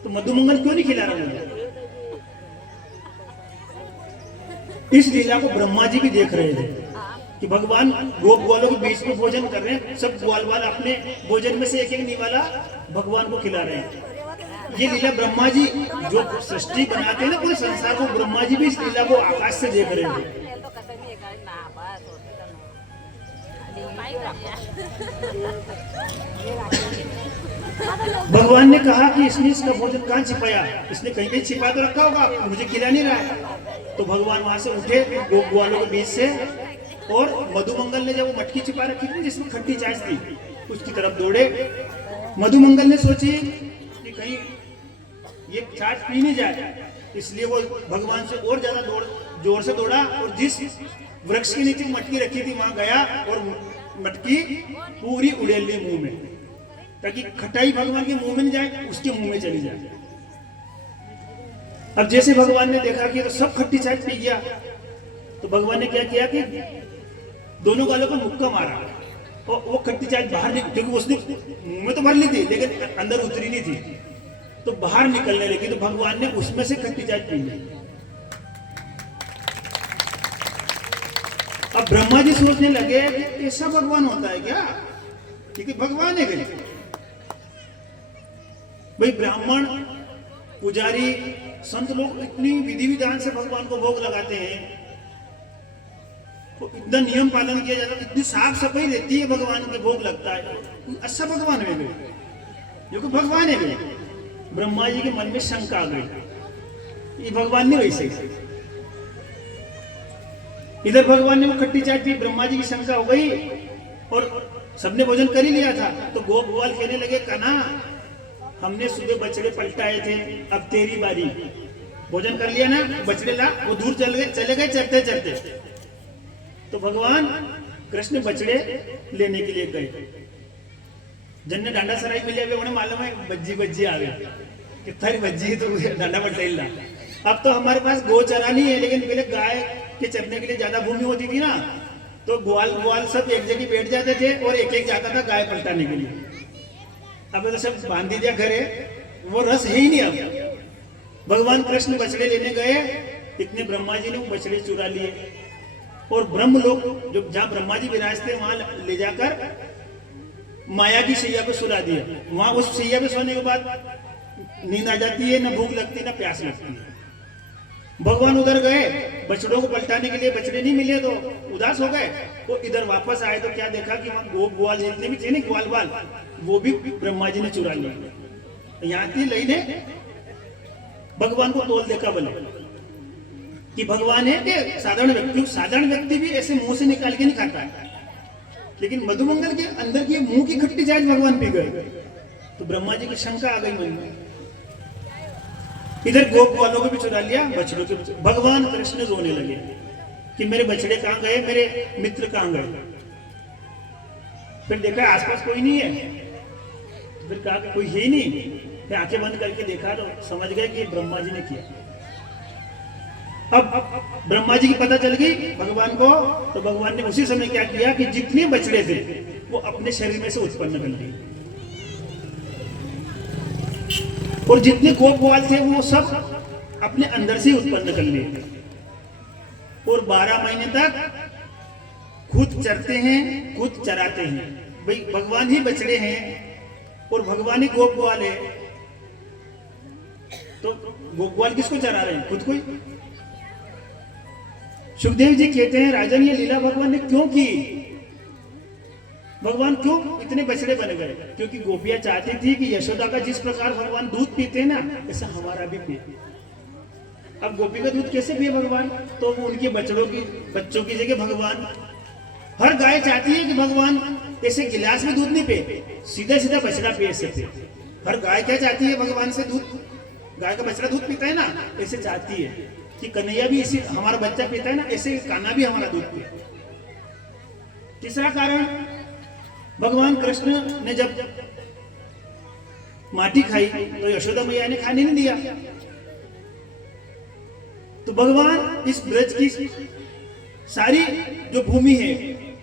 तो मधुमंगल क्यों नहीं खिला रहा मुझे? इस लीला को ब्रह्मा जी भी देख रहे थे कि भगवान गोप ग्वालों के बीच में भोजन कर रहे हैं। सब ग्वाल वाल अपने भोजन में से एक एक निवाला भगवान को खिला रहे हैं। ये लीला ब्रह्मा जी जो सृष्टि बनाते हैं ना पूरे संसार को, ब्रह्मा जी भी इस लीला को आकाश से देख रहे थे। भगवान ने कहा कि इसने इसका भोजन कहाँ छिपाया? इसने कहीं कहीं छिपा तो रखा होगा, मुझे खिला नहीं रहा है। तो भगवान वहां से उठे गोप ग्वालों के बीच से, और मधुमंगल ने जब वो मटकी छिपा रखी थी जिसमें खट्टी छाछ थी, उसकी तरफ दौड़े। मधुमंगल ने सोची कि कहीं ये छाछ पी नहीं जाए, इसलिए वो भगवान से और ज्यादा जोर से दौड़ा और जिस वृक्ष के नीचे मटकी रखी थी वहां गया और मटकी पूरी उड़ेल ली मुंह में, ताकि खटाई भगवान के मुंह में नहीं जाए, उसके मुंह में चली जाए। अब जैसे भगवान ने देखा कि तो सब खट्टी छाछ पी गया, तो भगवान ने क्या किया कि दोनों गालों को मुक्का मारा और वो खट्टी छाछ बाहर निकल, क्योंकि उसने मुंह में तो भर ली थी लेकिन अंदर उतरी नहीं थी, तो बाहर निकलने लगी। तो भगवान ने उसमें से खट्टी छाछ पी ली। अब ब्रह्मा जी सोचने लगे कि ऐसा भगवान होता है क्या? क्योंकि भगवान है भाई, ब्राह्मण पुजारी संत लोग इतनी विधि विधान से भगवान को भोग लगाते हैं, तो इतना नियम पालन किया जाता है, इतनी साफ सफाई रहती है, भगवान के भोग लगता है। अच्छा भगवान है वे, जो कि भगवान है वे। ब्रह्मा जी के मन में शंका आ गई, ये भगवान नहीं वैसे। इधर भगवान ने वो खट्टी चाट पी, ब्रह्मा जी की शंका हो गई और सबने भोजन कर ही लिया था। तो गोप ग्वाल कहने लगे, कना हमने सुबह बछड़े पलटाए थे, अब तेरी बारी, भोजन कर लिया ना, बछड़े ला। वो दूर चले गए चलते चलते। तो भगवान कृष्ण बछड़े लेने के लिए गए। जन्ने डांडा सराई मिले हुए उन्हें मालूम है बज्जी बज्जी आ गए कि थारी बज्जी तो डांडा पलटाई ला। अब तो हमारे पास गौ चरानी है, लेकिन पहले गाय के चरने के लिए ज्यादा भूमि होती थी ना, तो ग्वाल सब एक जगह बैठ जाते थे और एक एक जाता था गाय पलटाने के लिए। अब तो सब बांध दिया घरे, वो रस है ही नहीं। अब भगवान कृष्ण बछड़े लेने गए इतने ब्रह्मा जी ने वो बछड़े चुरा लिए और ब्रह्म लोग जो जहाँ ब्रह्मा जी विराजते वहां ले जाकर माया की सैया पे सुला दिया। वहां उस सैया पे सोने के बाद नींद आ जाती है, ना भूख लगती ना प्यास लगती है। भगवान उधर गए, बछड़ों को पलटाने के लिए बछड़े नहीं मिले तो उदास हो गए। वो इधर वापस आए तो क्या देखा कि वहां गोप ग्वाल जितने भी थे ना ग्वाल बाल, वो भी ब्रह्मा जी ने चुरा लिया। यहाँ थी लई ने भगवान को तोल देखा बोले कि भगवान है कि साधारण व्यक्ति भी ऐसे मुंह से निकाल के नहीं खाता है, लेकिन मधुमंगल के अंदर की मुंह की खट्टी चाय भगवान पी गए। तो ब्रह्मा जी की शंका आ गई मन में। इधर गोप वालों को भी चुरा लिया, बछड़ों के भगवान कृष्ण रोने लगे कि मेरे बछड़े कहाँ गए, मेरे मित्र कहाँ गए। फिर देखा आसपास कोई नहीं है, तो फिर कहा कोई है ही नहीं। फिर आंखें बंद करके देखा तो समझ गए कि ब्रह्मा जी ने किया। अब ब्रह्मा जी की पता चल गई भगवान को, तो भगवान ने उसी समय क्या किया कि जितने बछड़े थे वो अपने शरीर में से उत्पन्न कर लिए और जितने गोप ग्वाल थे वो सब अपने अंदर से उत्पन्न कर लिए और 12 महीने तक खुद चरते हैं, खुद चराते हैं। भाई भगवान ही बछड़े हैं और भगवान ही गोप ग्वाल है, तो गोप ग्वाल किसको चरा रहे हैं? खुद को ही। सुखदेव जी कहते हैं राजन ये लीला भगवान ने क्यों की? भगवान क्यों इतने बछड़े बन गए? क्योंकि गोपियां चाहती थी कि यशोदा का जिस प्रकार भगवान दूध पीते ना, ऐसा हमारा भी पिए। अब गोपी का दूध कैसे पिए भगवान? तो उनके बच्चों की जगह भगवान, हर गाय चाहती है कि भगवान ऐसे गिलास में दूध नहीं पिए, सीधा सीधा बछड़ा पिए ऐसे पिए। हर गाय क्या चाहती है भगवान से दूध, गाय का बछड़ा दूध पीता है ना, ऐसे चाहती है कि कन्हैया भी इसी हमारा बच्चा पीता है ना, ऐसे कान्हा भी हमारा दूध पिए। तीसरा कारण, भगवान कृष्ण ने जब माटी खाई तो यशोदा मैया ने खाने नहीं दिया, तो भगवान इस ब्रज की सारी जो भूमि है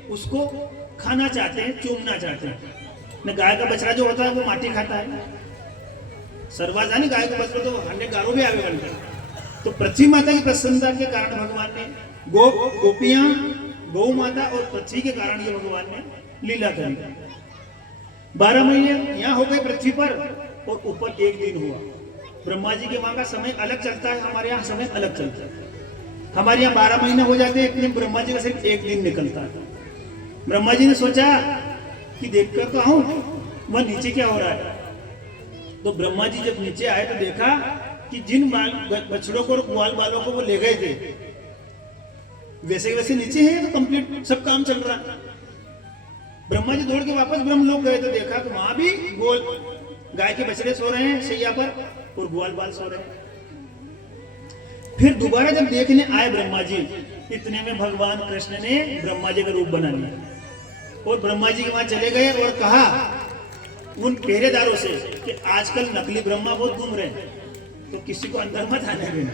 उसको खाना चाहते हैं, चूमना चाहते हैं। न गाय का बछड़ा जो होता है वो माटी खाता है, सर्वाजानी गाय का बछड़ा तो अन्य गारों भी आगे बनता है। तो पृथ्वी माता की प्रसन्नता के कारण भगवान ने गोपियां, गौ माता और पृथ्वी के कारण ये भगवान ने लीला करी। 12 महीने यहाँ हो गए पृथ्वी पर और ऊपर एक दिन हुआ। ब्रह्मा जी के वहां का समय अलग चलता है, हमारे यहाँ समय अलग चलता है। हमारे यहाँ 12 महीने हो जाते हैं, इतने ब्रह्मा जी का सिर्फ एक दिन निकलता है। ब्रह्मा जी ने सोचा कि देखकर तो आऊं वह नीचे क्या हो रहा है। तो ब्रह्मा जी जब नीचे आए तो देखा कि जिन बछड़ों को और ग्वाल बालों को वो ले गए थे वैसे वैसे नीचे है, तो कंप्लीट सब काम चल रहा है। ब्रह्मा जी दौड़ के वापस ब्रह्मलोक गए तो देखा कि वहां भी गोल गाय के बछड़े सो रहे हैं शैया पर और ग्वाल बाल सो रहे हैं। फिर दोबारा जब देखने आए ब्रह्मा जी, इतने में भगवान कृष्ण ने ब्रह्मा जी का रूप बना लिया और ब्रह्मा जी के वहां चले गए और कहा उन पहरेदारों से कि आजकल नकली ब्रह्मा बहुत घूम रहे हैं, तो किसी को अंदर मत आने देना।